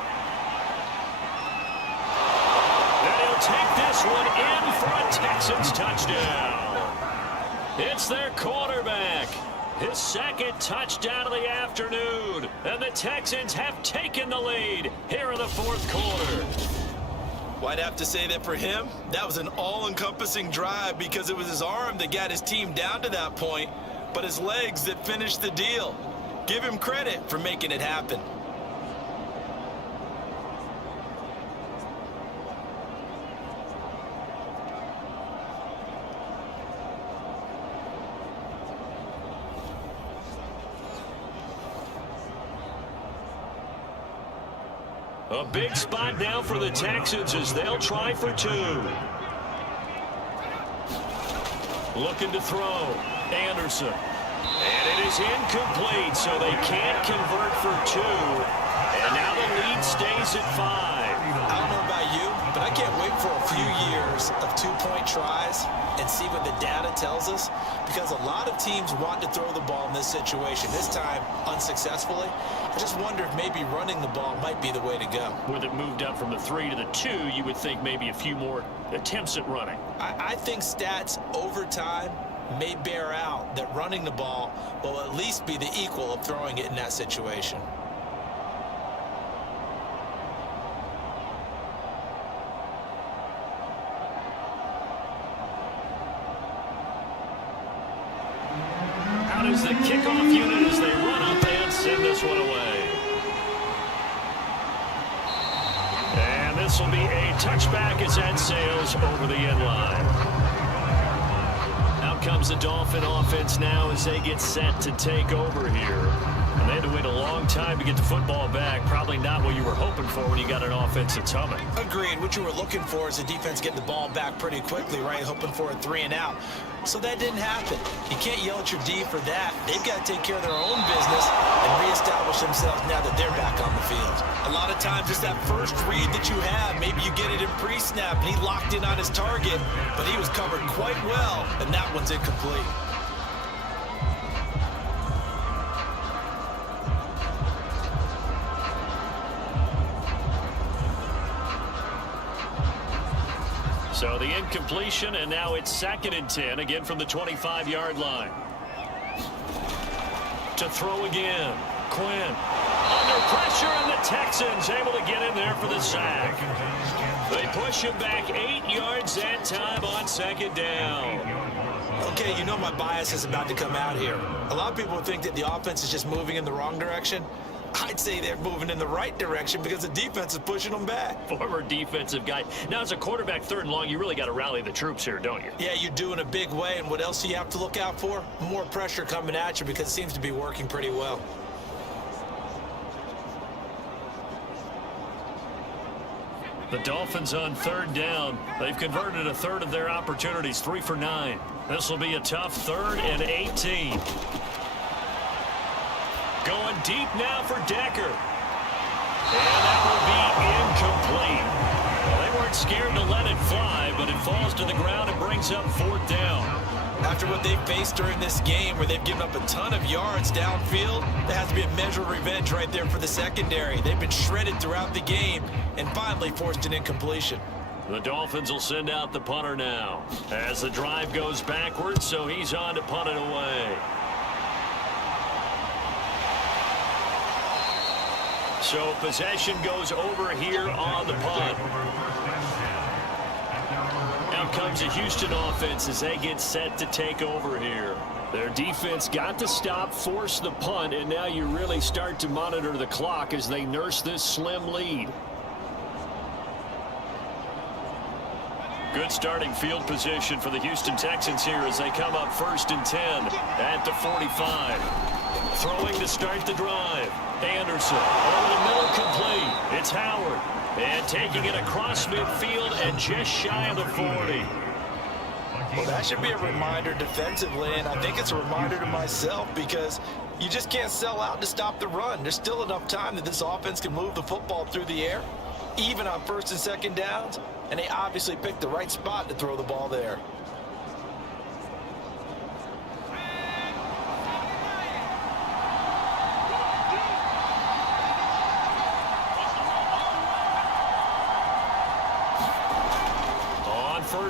And he'll take this one in for a Texans touchdown. It's their quarterback. His second touchdown of the afternoon. And the Texans have taken the lead here in the fourth quarter. Well, I'd have to say that for him, that was an all-encompassing drive because it was his arm that got his team down to that point, but his legs that finished the deal. Give him credit for making it happen. A big spot now for the Texans as they'll try for two. Looking to throw. Anderson. And it is incomplete, so they can't convert for two. And now the lead stays at 5. I don't know about you, but I can't wait for a few years of two-point tries and see what the data tells us, because a lot of teams want to throw the ball in this situation, this time unsuccessfully. I just wonder if maybe running the ball might be the way to go. With it moved up from the 3 to the 2, you would think maybe a few more attempts at running. I think stats over time may bear out that running the ball will at least be the equal of throwing it in that situation. Out is the kickoff unit as they run up and send this one away. And this will be a touchback as that sails over the end line. Out comes the Dolphin offense now as they get set to take over here. And they had to wait a long time to get the football back. Probably not what you were hoping for when you got an offense that's humming. Agreed. What you were looking for is the defense getting the ball back pretty quickly, right? Hoping for a 3 and out. So that didn't happen. You can't yell at your D for that. They've got to take care of their own business and reestablish themselves now that they're back on the field. A lot of times it's that first read that you have. Maybe you get it in pre-snap and he locked in on his target, but he was covered quite well, and that one's incomplete. So the incompletion, and now it's 2nd and 10, again from the 25-yard line. To throw again. Quinn. Under pressure, and the Texans able to get in there for the sack. They push him back 8 yards that time on 2nd down. Okay, you know my bias is about to come out here. A lot of people think that the offense is just moving in the wrong direction. I'd say they're moving in the right direction because the defense is pushing them back. Former defensive guy. Now, as a quarterback 3rd and long, you really got to rally the troops here, don't you? Yeah, you do in a big way, and what else do you have to look out for? More pressure coming at you because it seems to be working pretty well. The Dolphins on 3rd down. They've converted a third of their opportunities, 3 for 9. This will be a tough 3rd and 18. Going deep now for Decker. And that will be incomplete. Well, they weren't scared to let it fly, but it falls to the ground and brings up 4th down. After what they've faced during this game where they've given up a ton of yards downfield, there has to be a measure of revenge right there for the secondary. They've been shredded throughout the game and finally forced an incompletion. The Dolphins will send out the punter now as the drive goes backwards, so he's on to punt it away. So possession goes over here on the punt. Out comes the Houston offense as they get set to take over here. Their defense got to stop, force the punt, and now you really start to monitor the clock as they nurse this slim lead. Good starting field position for the Houston Texans here as they come up 1st and 10 at the 45. Throwing to start the drive. Anderson over the middle, complete. It's Howard. And taking it across midfield and just shy of the 40. Well, that should be a reminder defensively, and I think it's a reminder to myself because you just can't sell out to stop the run. There's still enough time that this offense can move the football through the air, even on 1st and 2nd downs, and they obviously picked the right spot to throw the ball there.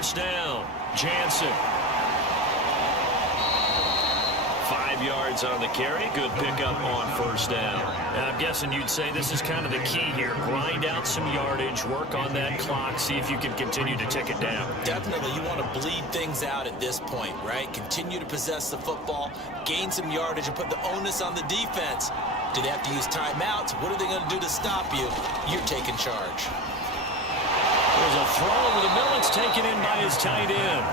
first down. Jansen. 5 yards on the carry. Good pickup on first down. And I'm guessing you'd say this is kind of the key here. Grind out some yardage, work on that clock, see if you can continue to tick it down. Definitely, you want to bleed things out at this point, right? Continue to possess the football, gain some yardage, and put the onus on the defense. Do they have to use timeouts? What are they going to do to stop you? You're taking charge. There's a throw over the middle. It's taken in by his tight end.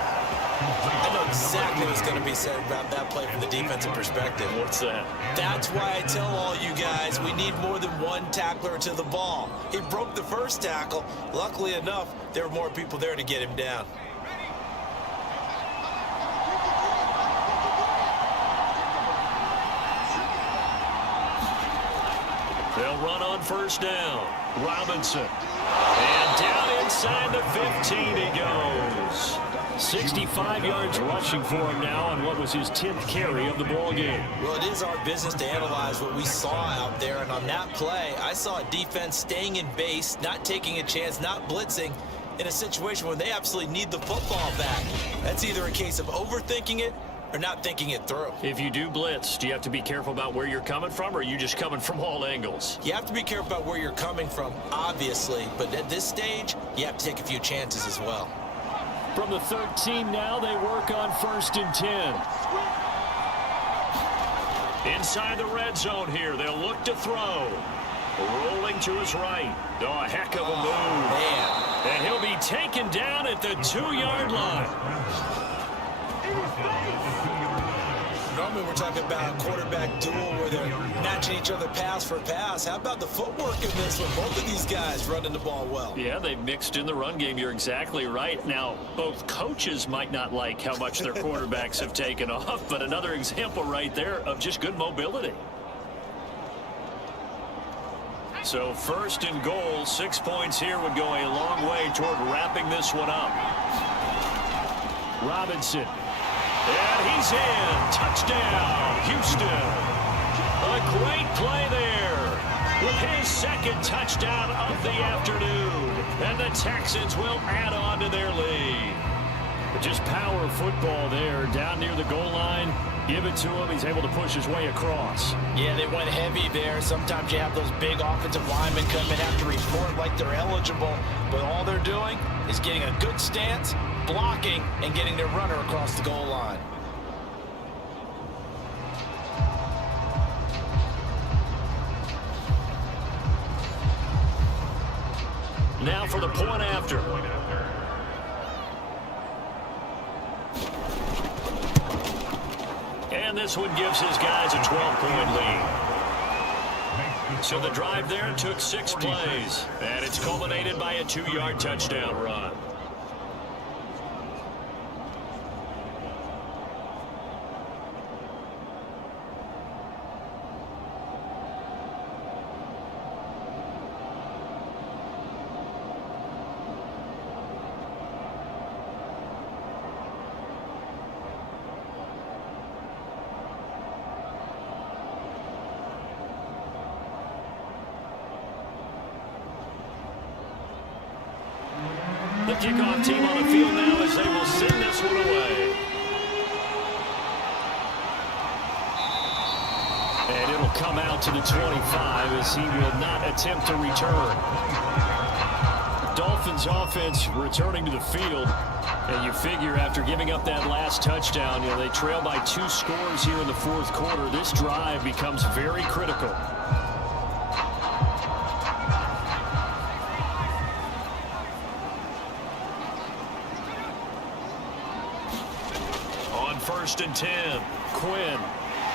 I know exactly what's going to be said about that play from the defensive perspective. What's that? That's why I tell all you guys we need more than one tackler to the ball. He broke the first tackle. Luckily enough, there were more people there to get him down. They'll run on first down. Robinson. And down inside the 15 he goes. 65 yards rushing for him now on what was his 10th carry of the ball game. Well, it is our business to analyze what we saw out there, and on that play, I saw a defense staying in base, not taking a chance, not blitzing, in a situation where they absolutely need the football back. That's either a case of overthinking it or not thinking it through. If you do blitz, do you have to be careful about where you're coming from, or are you just coming from all angles? You have to be careful about where you're coming from, obviously, but at this stage, you have to take a few chances as well. From the 13 now, they work on 1st and 10. Inside the red zone here, they'll look to throw. Rolling to his right. Oh, a heck of a move. Man. And he'll be taken down at the 2-yard line. Normally we're talking about a quarterback duel where they're matching each other pass for pass. How about the footwork in this one? Both of these guys running the ball well. Yeah, they've mixed in the run game. You're exactly right. Now, both coaches might not like how much their quarterbacks have taken off, but another example right there of just good mobility. So 1st and goal, 6 points here would go a long way toward wrapping this one up. Robinson. And he's in. Touchdown, Houston. A great play there with his 2nd touchdown of the afternoon. And the Texans will add on to their lead. Just power football there down near the goal line. Give it to him. He's able to push his way across. Yeah, they went heavy there. Sometimes you have those big offensive linemen come in, have to report like they're eligible. But all they're doing is getting a good stance, blocking, and getting their runner across the goal line. Now for the point after. And this one gives his guys a 12-point lead. So the drive there took 6 plays, and it's culminated by a 2-yard touchdown run. The kickoff team on the field now as they will send this one away. And it'll come out to the 25 as he will not attempt to return. Dolphins offense returning to the field. And you figure after giving up that last touchdown, they trail by 2 scores here in the 4th quarter. This drive becomes very critical. On 1st and 10, Quinn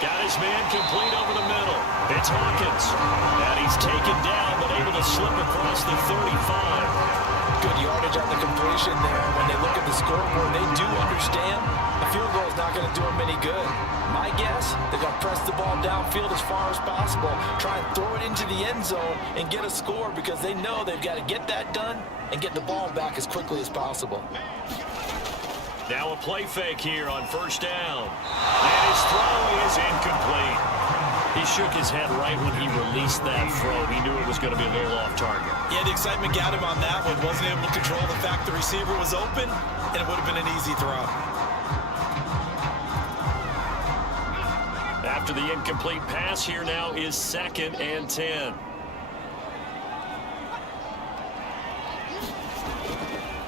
got his man complete over the middle. It's Hawkins, and he's taken down, but able to slip across the 35. Good yardage on the completion there. When they look at the scoreboard, they do understand a field goal is not going to do them any good. My guess, they're going to press the ball downfield as far as possible, try and throw it into the end zone and get a score because they know they've got to get that done and get the ball back as quickly as possible. Now a play fake here on 1st down. And his throw is incomplete. He shook his head right when he released that throw. He knew it was going to be a little off target. Yeah, the excitement got him on that one. Wasn't able to control the fact the receiver was open, and it would have been an easy throw. After the incomplete pass, here now is 2nd and 10.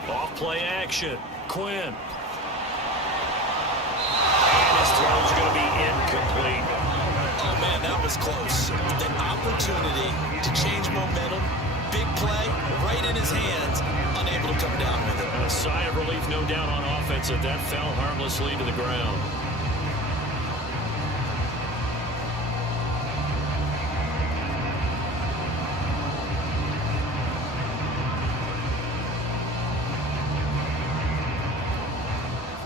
Off play action. Quinn. And his throw is going to be incomplete. Oh, man, that was close. The opportunity to change momentum, big play, right in his hands, unable to come down with it. A sigh of relief, no doubt, on offense that that fell harmlessly to the ground.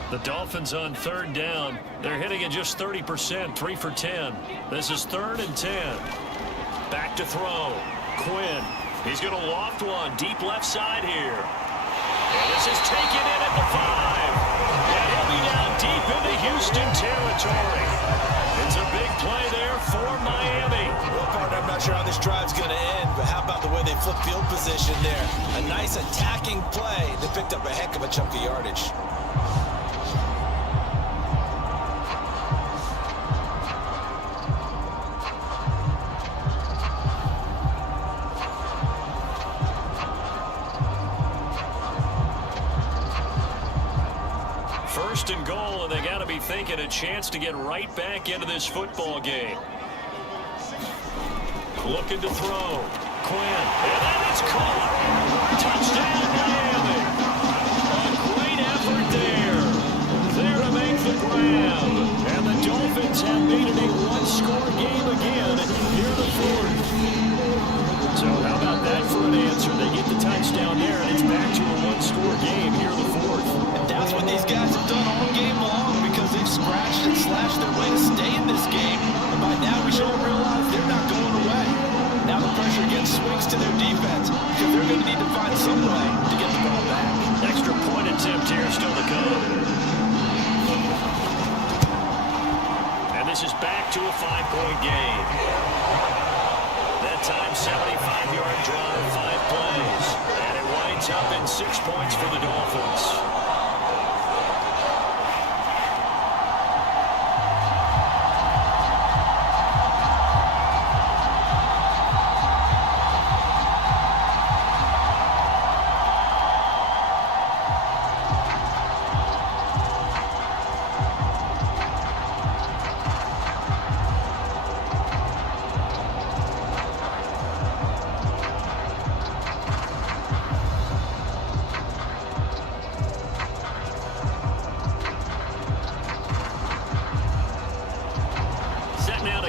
The Dolphins on 3rd down. They're hitting at just 30%, 3 for 10. This is 3rd and 10. Back to throw. Quinn. He's going to loft one deep left side here. And this is taken in at the 5. And he'll be down deep into Houston territory. It's a big play there for Miami. Well, partner, I'm not sure how this drive's going to end, but how about the way they flip field position there? A nice attacking play that picked up a heck of a chunk of yardage. First and goal, and they got to be thinking a chance to get right back into this football game. Looking to throw. Quinn. And then it's caught. Touchdown, Miami. A great effort there. There to make the grab. And the Dolphins have made it a one-score game again here in the 4th. So how about that for an answer? They get the touchdown there, and it's back to a one-score game here in the 4th. And that's what these guys have done all game long, because they've scratched and slashed their way to stay in this game. And by now we should all realize they're not going away. Now the pressure again swings to their defense, because they're going to need to find some way to get the ball back. Extra point attempt here still to come. And this is back to a 5-point game. That time 75-yard drive, 5 plays. And it winds up in 6 points for the Dolphins.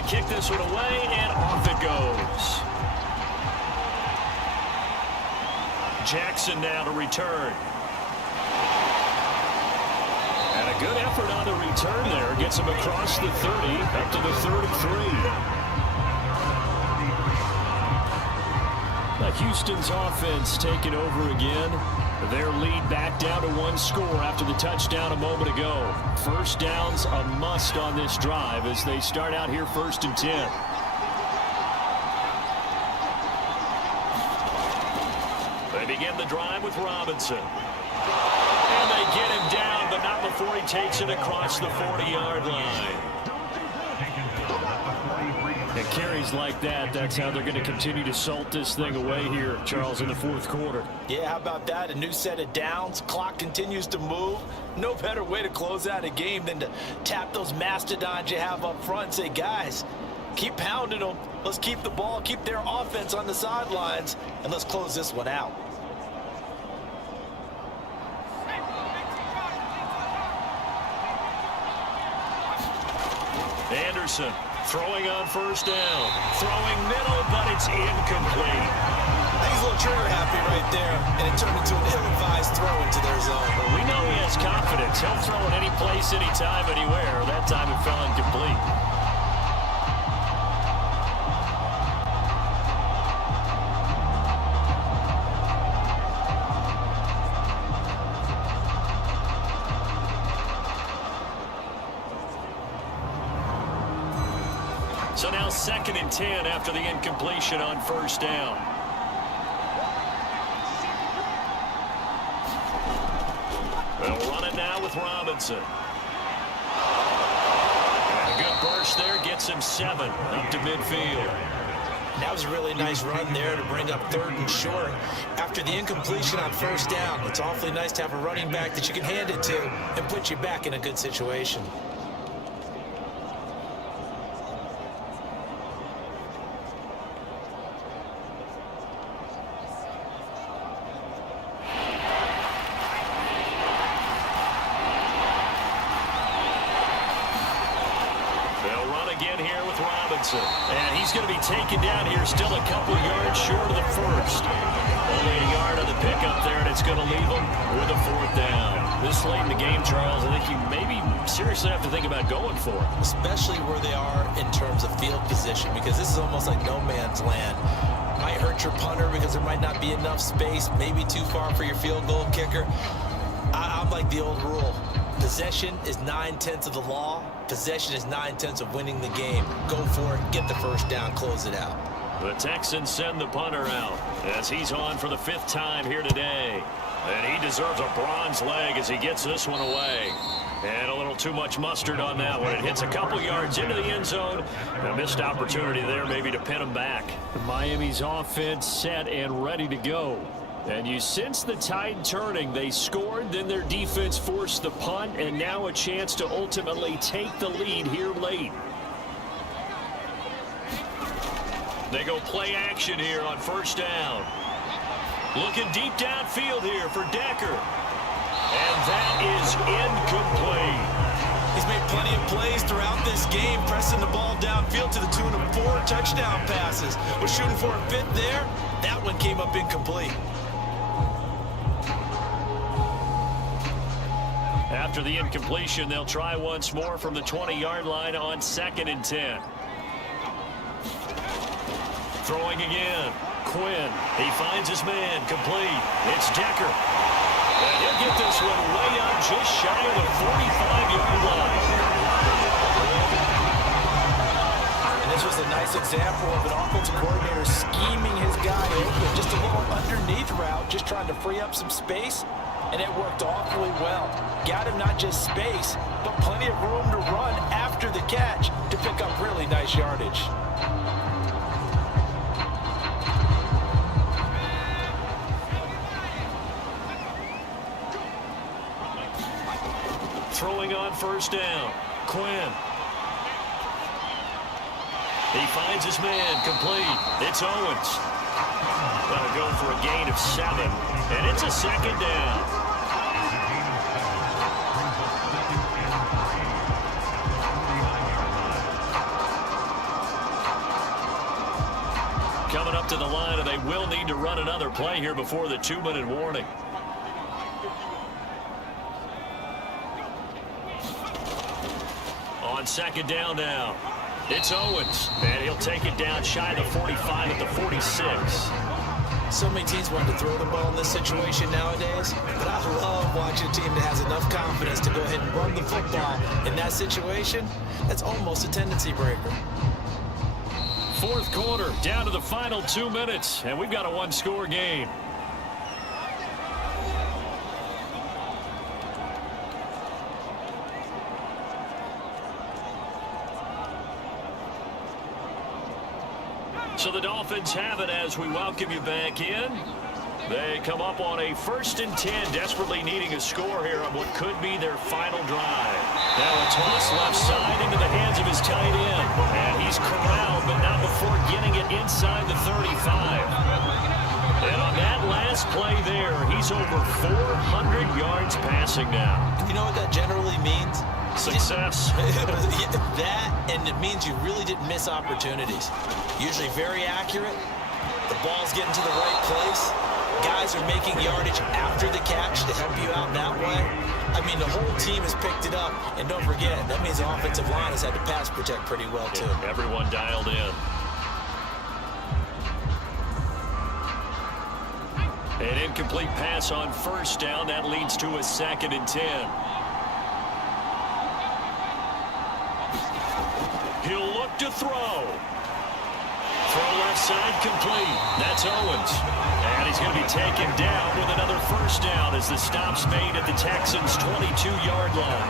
Kick this one away, and off it goes. Jackson now to return. And a good effort on the return there. Gets him across the 30, up to the 33. Houston's offense taking over again. Their lead back down to 1 score after the touchdown a moment ago. First down's a must on this drive as they start out here 1st and 10. They begin the drive with Robinson. And they get him down, but not before he takes it across the 40-yard line. And carries like that, that's how they're going to continue to salt this thing away here, Charles, in the 4th quarter. Yeah, how about that? A new set of downs. Clock continues to move. No better way to close out a game than to tap those mastodons you have up front and say, guys, keep pounding them. Let's keep the ball, keep their offense on the sidelines, and let's close this one out. Anderson throwing on 1st down. Throwing middle, but it's incomplete. He's a little trigger happy right there, and it turned into an ill-advised throw into their zone. Well, we know he has confidence. He'll throw it any place, anytime, anywhere. That time it fell incomplete. So now 2nd and 10 after the incompletion on 1st down. They'll run it now with Robinson. And a good burst there gets him 7 up to midfield. That was a really nice run there to bring up 3rd and short. After the incompletion on 1st down, it's awfully nice to have a running back that you can hand it to and put you back in a good situation. And he's going to be taken down here, still a couple yards short of the first. Only a yard on the pickup there, and it's going to leave him with a 4th down. This late in the game, Charles, I think you maybe seriously have to think about going for it. Especially where they are in terms of field position, because this is almost like no man's land. Might hurt your punter because there might not be enough space, maybe too far for your field goal kicker. I'm like the old rule. Possession is 9/10 of the law. Possession is 9/10 of winning the game. Go for it, get the 1st down, close it out. The Texans send the punter out as he's on for the 5th time here today. And he deserves a bronze leg as he gets this one away. And a little too much mustard on that one. It hits a couple yards into the end zone. A missed opportunity there maybe to pin him back. Miami's offense set and ready to go. And you sense the tide turning. They scored, then their defense forced the punt, and now a chance to ultimately take the lead here late. They go play action here on 1st down. Looking deep downfield here for Decker. And that is incomplete. He's made plenty of plays throughout this game, pressing the ball downfield to the tune of 4 touchdown passes. Was shooting for a 5th there. That one came up incomplete. After the incompletion, they'll try once more from the 20-yard line on 2nd and 10. Throwing again. Quinn. He finds his man. Complete. It's Decker. And he'll get this one way up just shy of the 45-yard line. And this was a nice example of an offensive coordinator scheming his guy open. Just a little underneath route, just trying to free up some space. And it worked awfully well. Got him not just space, but plenty of room to run after the catch to pick up really nice yardage. Throwing on 1st down. Quinn. He finds his man. Complete. It's Owens. That'll go for a gain of 7. And it's a 2nd down. Coming up to the line, and they will need to run another play here before the 2-minute warning. On 2nd down now, it's Owens, and he'll take it down shy of the 45 at the 46. So many teams want to throw the ball in this situation nowadays, but I love watching a team that has enough confidence to go ahead and run the football. In that situation, that's almost a tendency breaker. 4th quarter, down to the final 2 minutes, and we've got a 1-score game. So the Dolphins have it as we welcome you back in. They come up on a 1st and 10, desperately needing a score here on what could be their final drive. Now a toss left side into the hands of his tight end. And he's corralled, but not before getting it inside the 35. And on that last play there, he's over 400 yards passing now. You know what that generally means? Success. That, and it means you really didn't miss opportunities. Usually very accurate. The ball's getting to the right place. Guys are making yardage after the catch to help you out that way. I mean, the whole team has picked it up. And don't forget, that means the offensive line has had to pass protect pretty well, too. Yeah, everyone dialed in. An incomplete pass on 1st down. That leads to a 2nd and 10. He'll look to throw. Throw left side complete. That's Owens. And he's going to be taken down with another first down as the stop's made at the Texans' 22-yard line.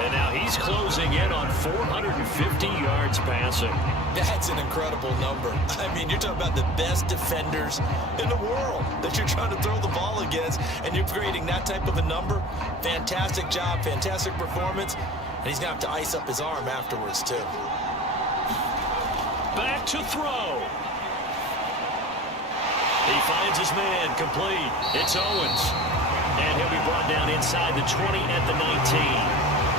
And now he's closing in on 450 yards passing. That's an incredible number. I mean, you're talking about the best defenders in the world that you're trying to throw the ball against, and you're creating that type of a number. Fantastic job, fantastic performance, and he's going to have to ice up his arm afterwards, too. Back to throw. He finds his man, complete. It's Owens. And he'll be brought down inside the 20 at the 19.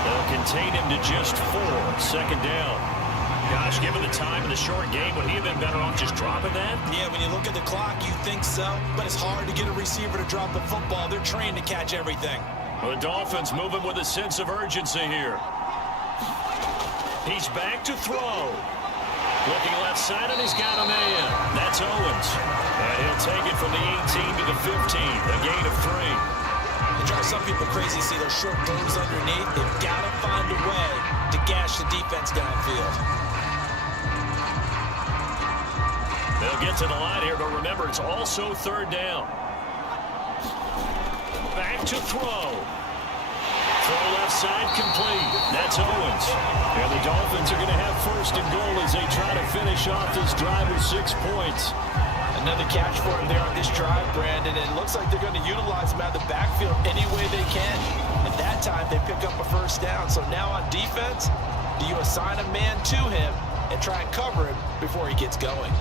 They'll contain him to just 4. Second down. Gosh, given the time in the short game, would he have been better off just dropping that? Yeah, when you look at the clock, you think so. But it's hard to get a receiver to drop a football. They're trained to catch everything. Well, the Dolphins moving with a sense of urgency here. He's back to throw. Looking left side, and he's got a man. That's Owens. And he'll take it from the 18 to the 15. A gain of 3. It drives some people crazy to see those short games underneath. They've got to find a way to gash the defense downfield. They'll get to the line here, but remember, it's also third down. Back to throw. Throw left side complete. That's Owens. And the Dolphins are going to have first and goal as they try to finish off this drive with 6 points. Another catch for him there on this drive, Brandon. And it looks like they're going to utilize him out of the backfield any way they can. At that time, they pick up a first down. So now on defense, do you assign a man to him and try and cover him before he gets going?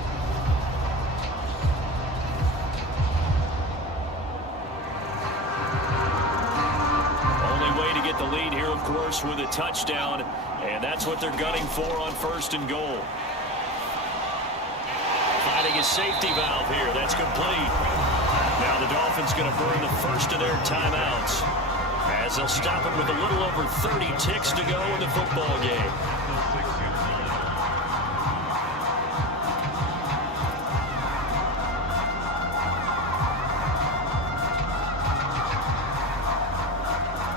The lead here, of course, with a touchdown, and that's what they're gunning for on first and goal. Finding a safety valve here. That's complete. Now the Dolphins going to burn the first of their timeouts as they'll stop it with a little over 30 ticks to go in the football game.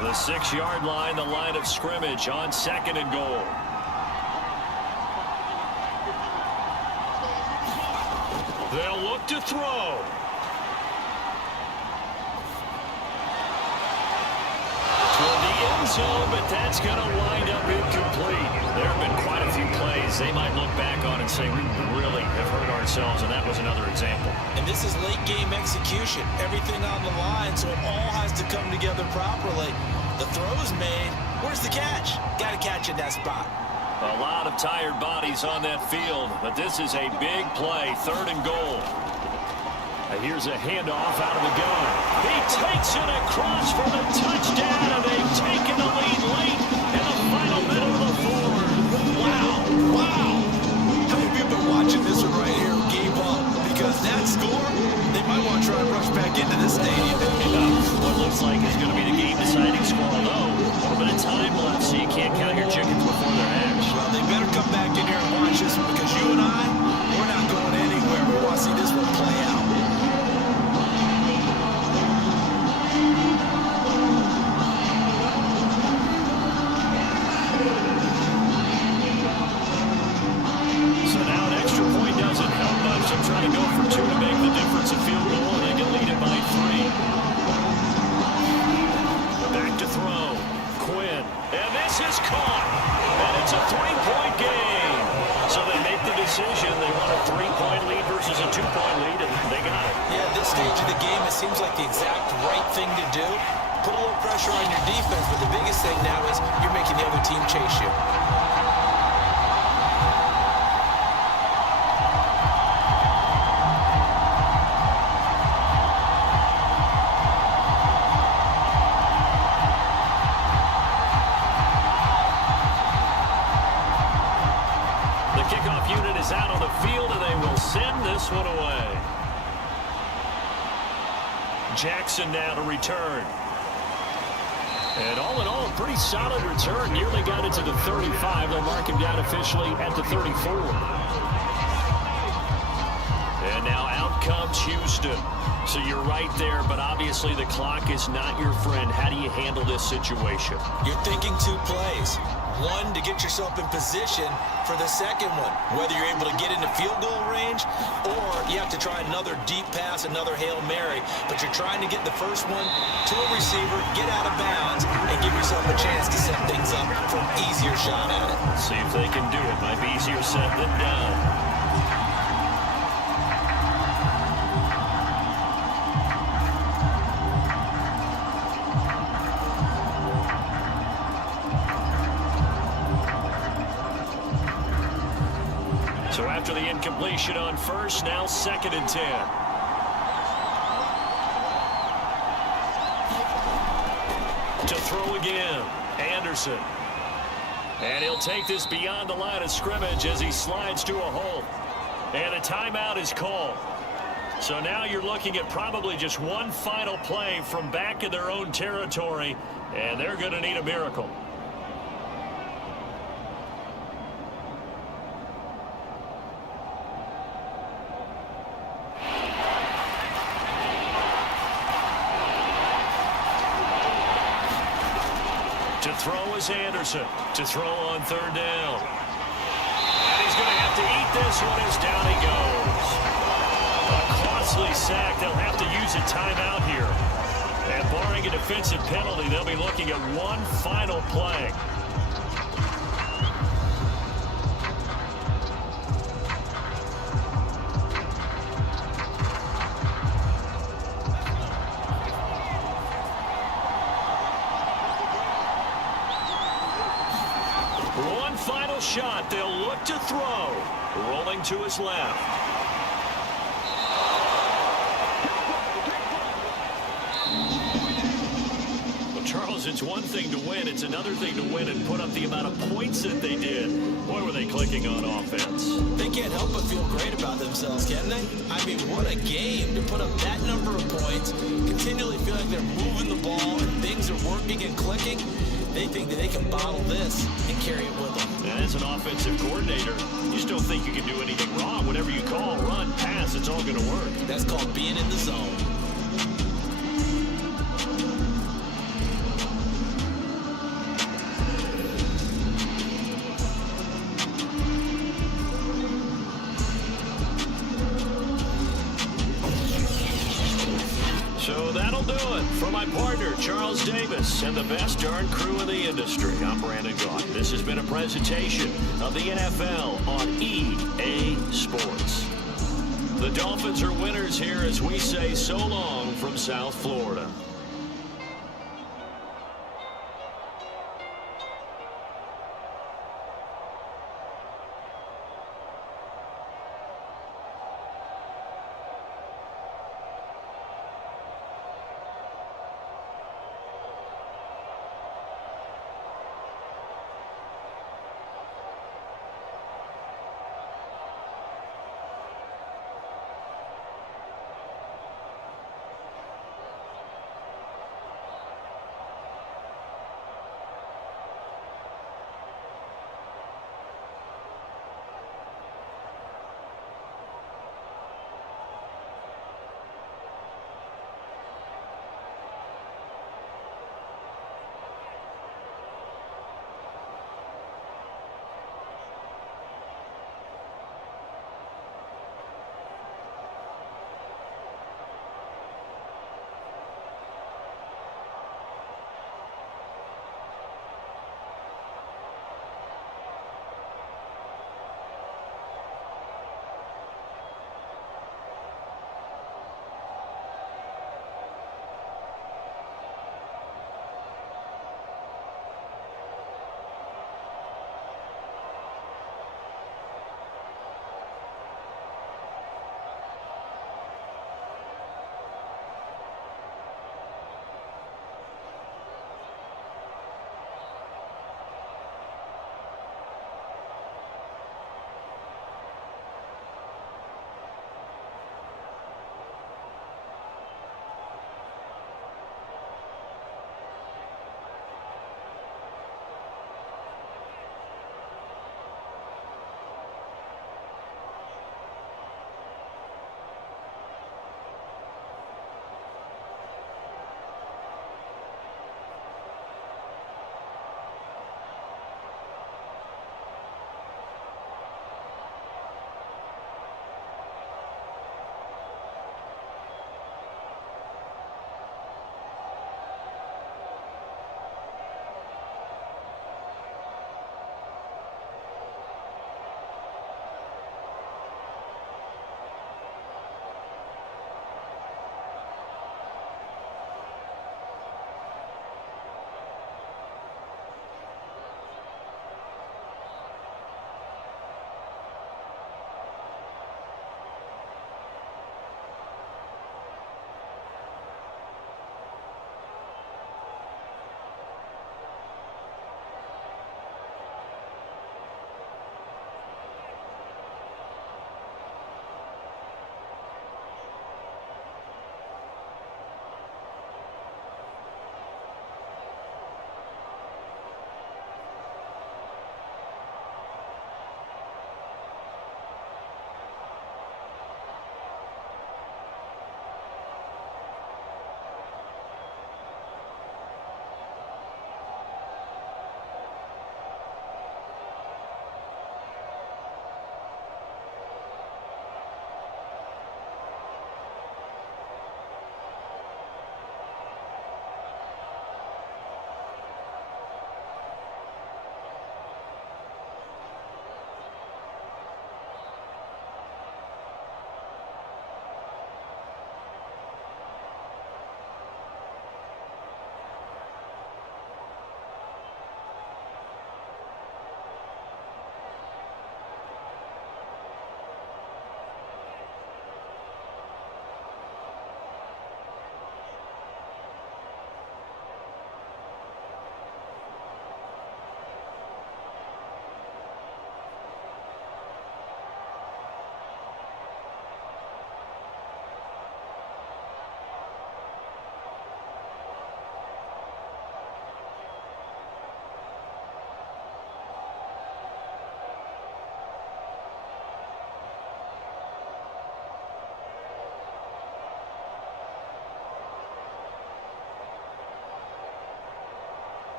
The 6-yard line, the line of scrimmage on second and goal. They'll look to throw. Toward the end zone, but that's going to wind up incomplete. There have been quite a few plays they might look back on and say, we really have hurt ourselves, and that was another example. And this is late game execution. Everything on the line, so it all has to come together properly. The throw's made. Where's the catch? Got to catch in that spot. A lot of tired bodies on that field, but this is a big play, third and goal. And here's a handoff out of the gun. He takes it across for the touchdown, and they've taken the lead late in the final minute of the fourth. Wow, wow. How many people are watching this one right here who gave up? Because that score, they might want to try and rush back into this stadium. What looks like is going to be the game-deciding score, although a little bit of time left, so you can't count your chickens before they're hatched. Well, they better come back in here and watch this one, because you and I, we're not going anywhere. We want to see this one play out. So now an extra point doesn't help much. They're trying to go for 2 to make the difference a field goal, and they can lead it by 3. Back to throw. Quinn. And this is caught. And it's a 3-point game. So they make the decision. They want a 3-point lead versus a 2-point lead, and they got it. Yeah, at this stage of the game, it seems like the exact right thing to do. Put a little pressure on your defense, but the biggest thing now is you're making the other team chase you. Kickoff unit is out on the field, and they will send this one away. Jackson now to return. And all in all, a pretty solid return. Nearly got it to the 35. They'll mark him down officially at the 34. And now out comes Houston. So you're right there, but obviously the clock is not your friend. How do you handle this situation? You're thinking 2 plays. one, to get yourself in position for the second one, whether you're able to get into field goal range or you have to try another deep pass, another Hail Mary, but you're trying to get the first one to a receiver, get out of bounds, and give yourself a chance to set things up for an easier shot at it. See if they can do it. Might be easier said than done. So after the incompletion on first, now 2nd and 10. To throw again, Anderson. And he'll take this beyond the line of scrimmage as he slides to a hole. And a timeout is called. So now you're looking at probably just one final play from back in their own territory, and they're going to need a miracle. To throw is Anderson. To throw on 3rd down. And he's going to have to eat this one as down he goes. A costly sack. They'll have to use a timeout here. And barring a defensive penalty, they'll be looking at one final play. One final shot. They'll look to throw. Rolling to his left. Well, Charles, it's one thing to win. It's another thing to win and put up the amount of points that they did. Boy, were they clicking on offense. They can't help but feel great about themselves, can they? I mean, what a game to put up that number of points, continually feel like they're moving the ball and things are working and clicking. They think that they can bottle this and carry it with them. And as an offensive coordinator, you just don't think you can do anything wrong. Whatever you call, run, pass, it's all going to work. That's called being in the zone. So that'll do it. For my partner, Charles Davis, and the best darn crew in the industry, I'm Brandon Gaunt. This has been a presentation of the NFL on EA Sports. The Dolphins are winners here as we say so long from South Florida.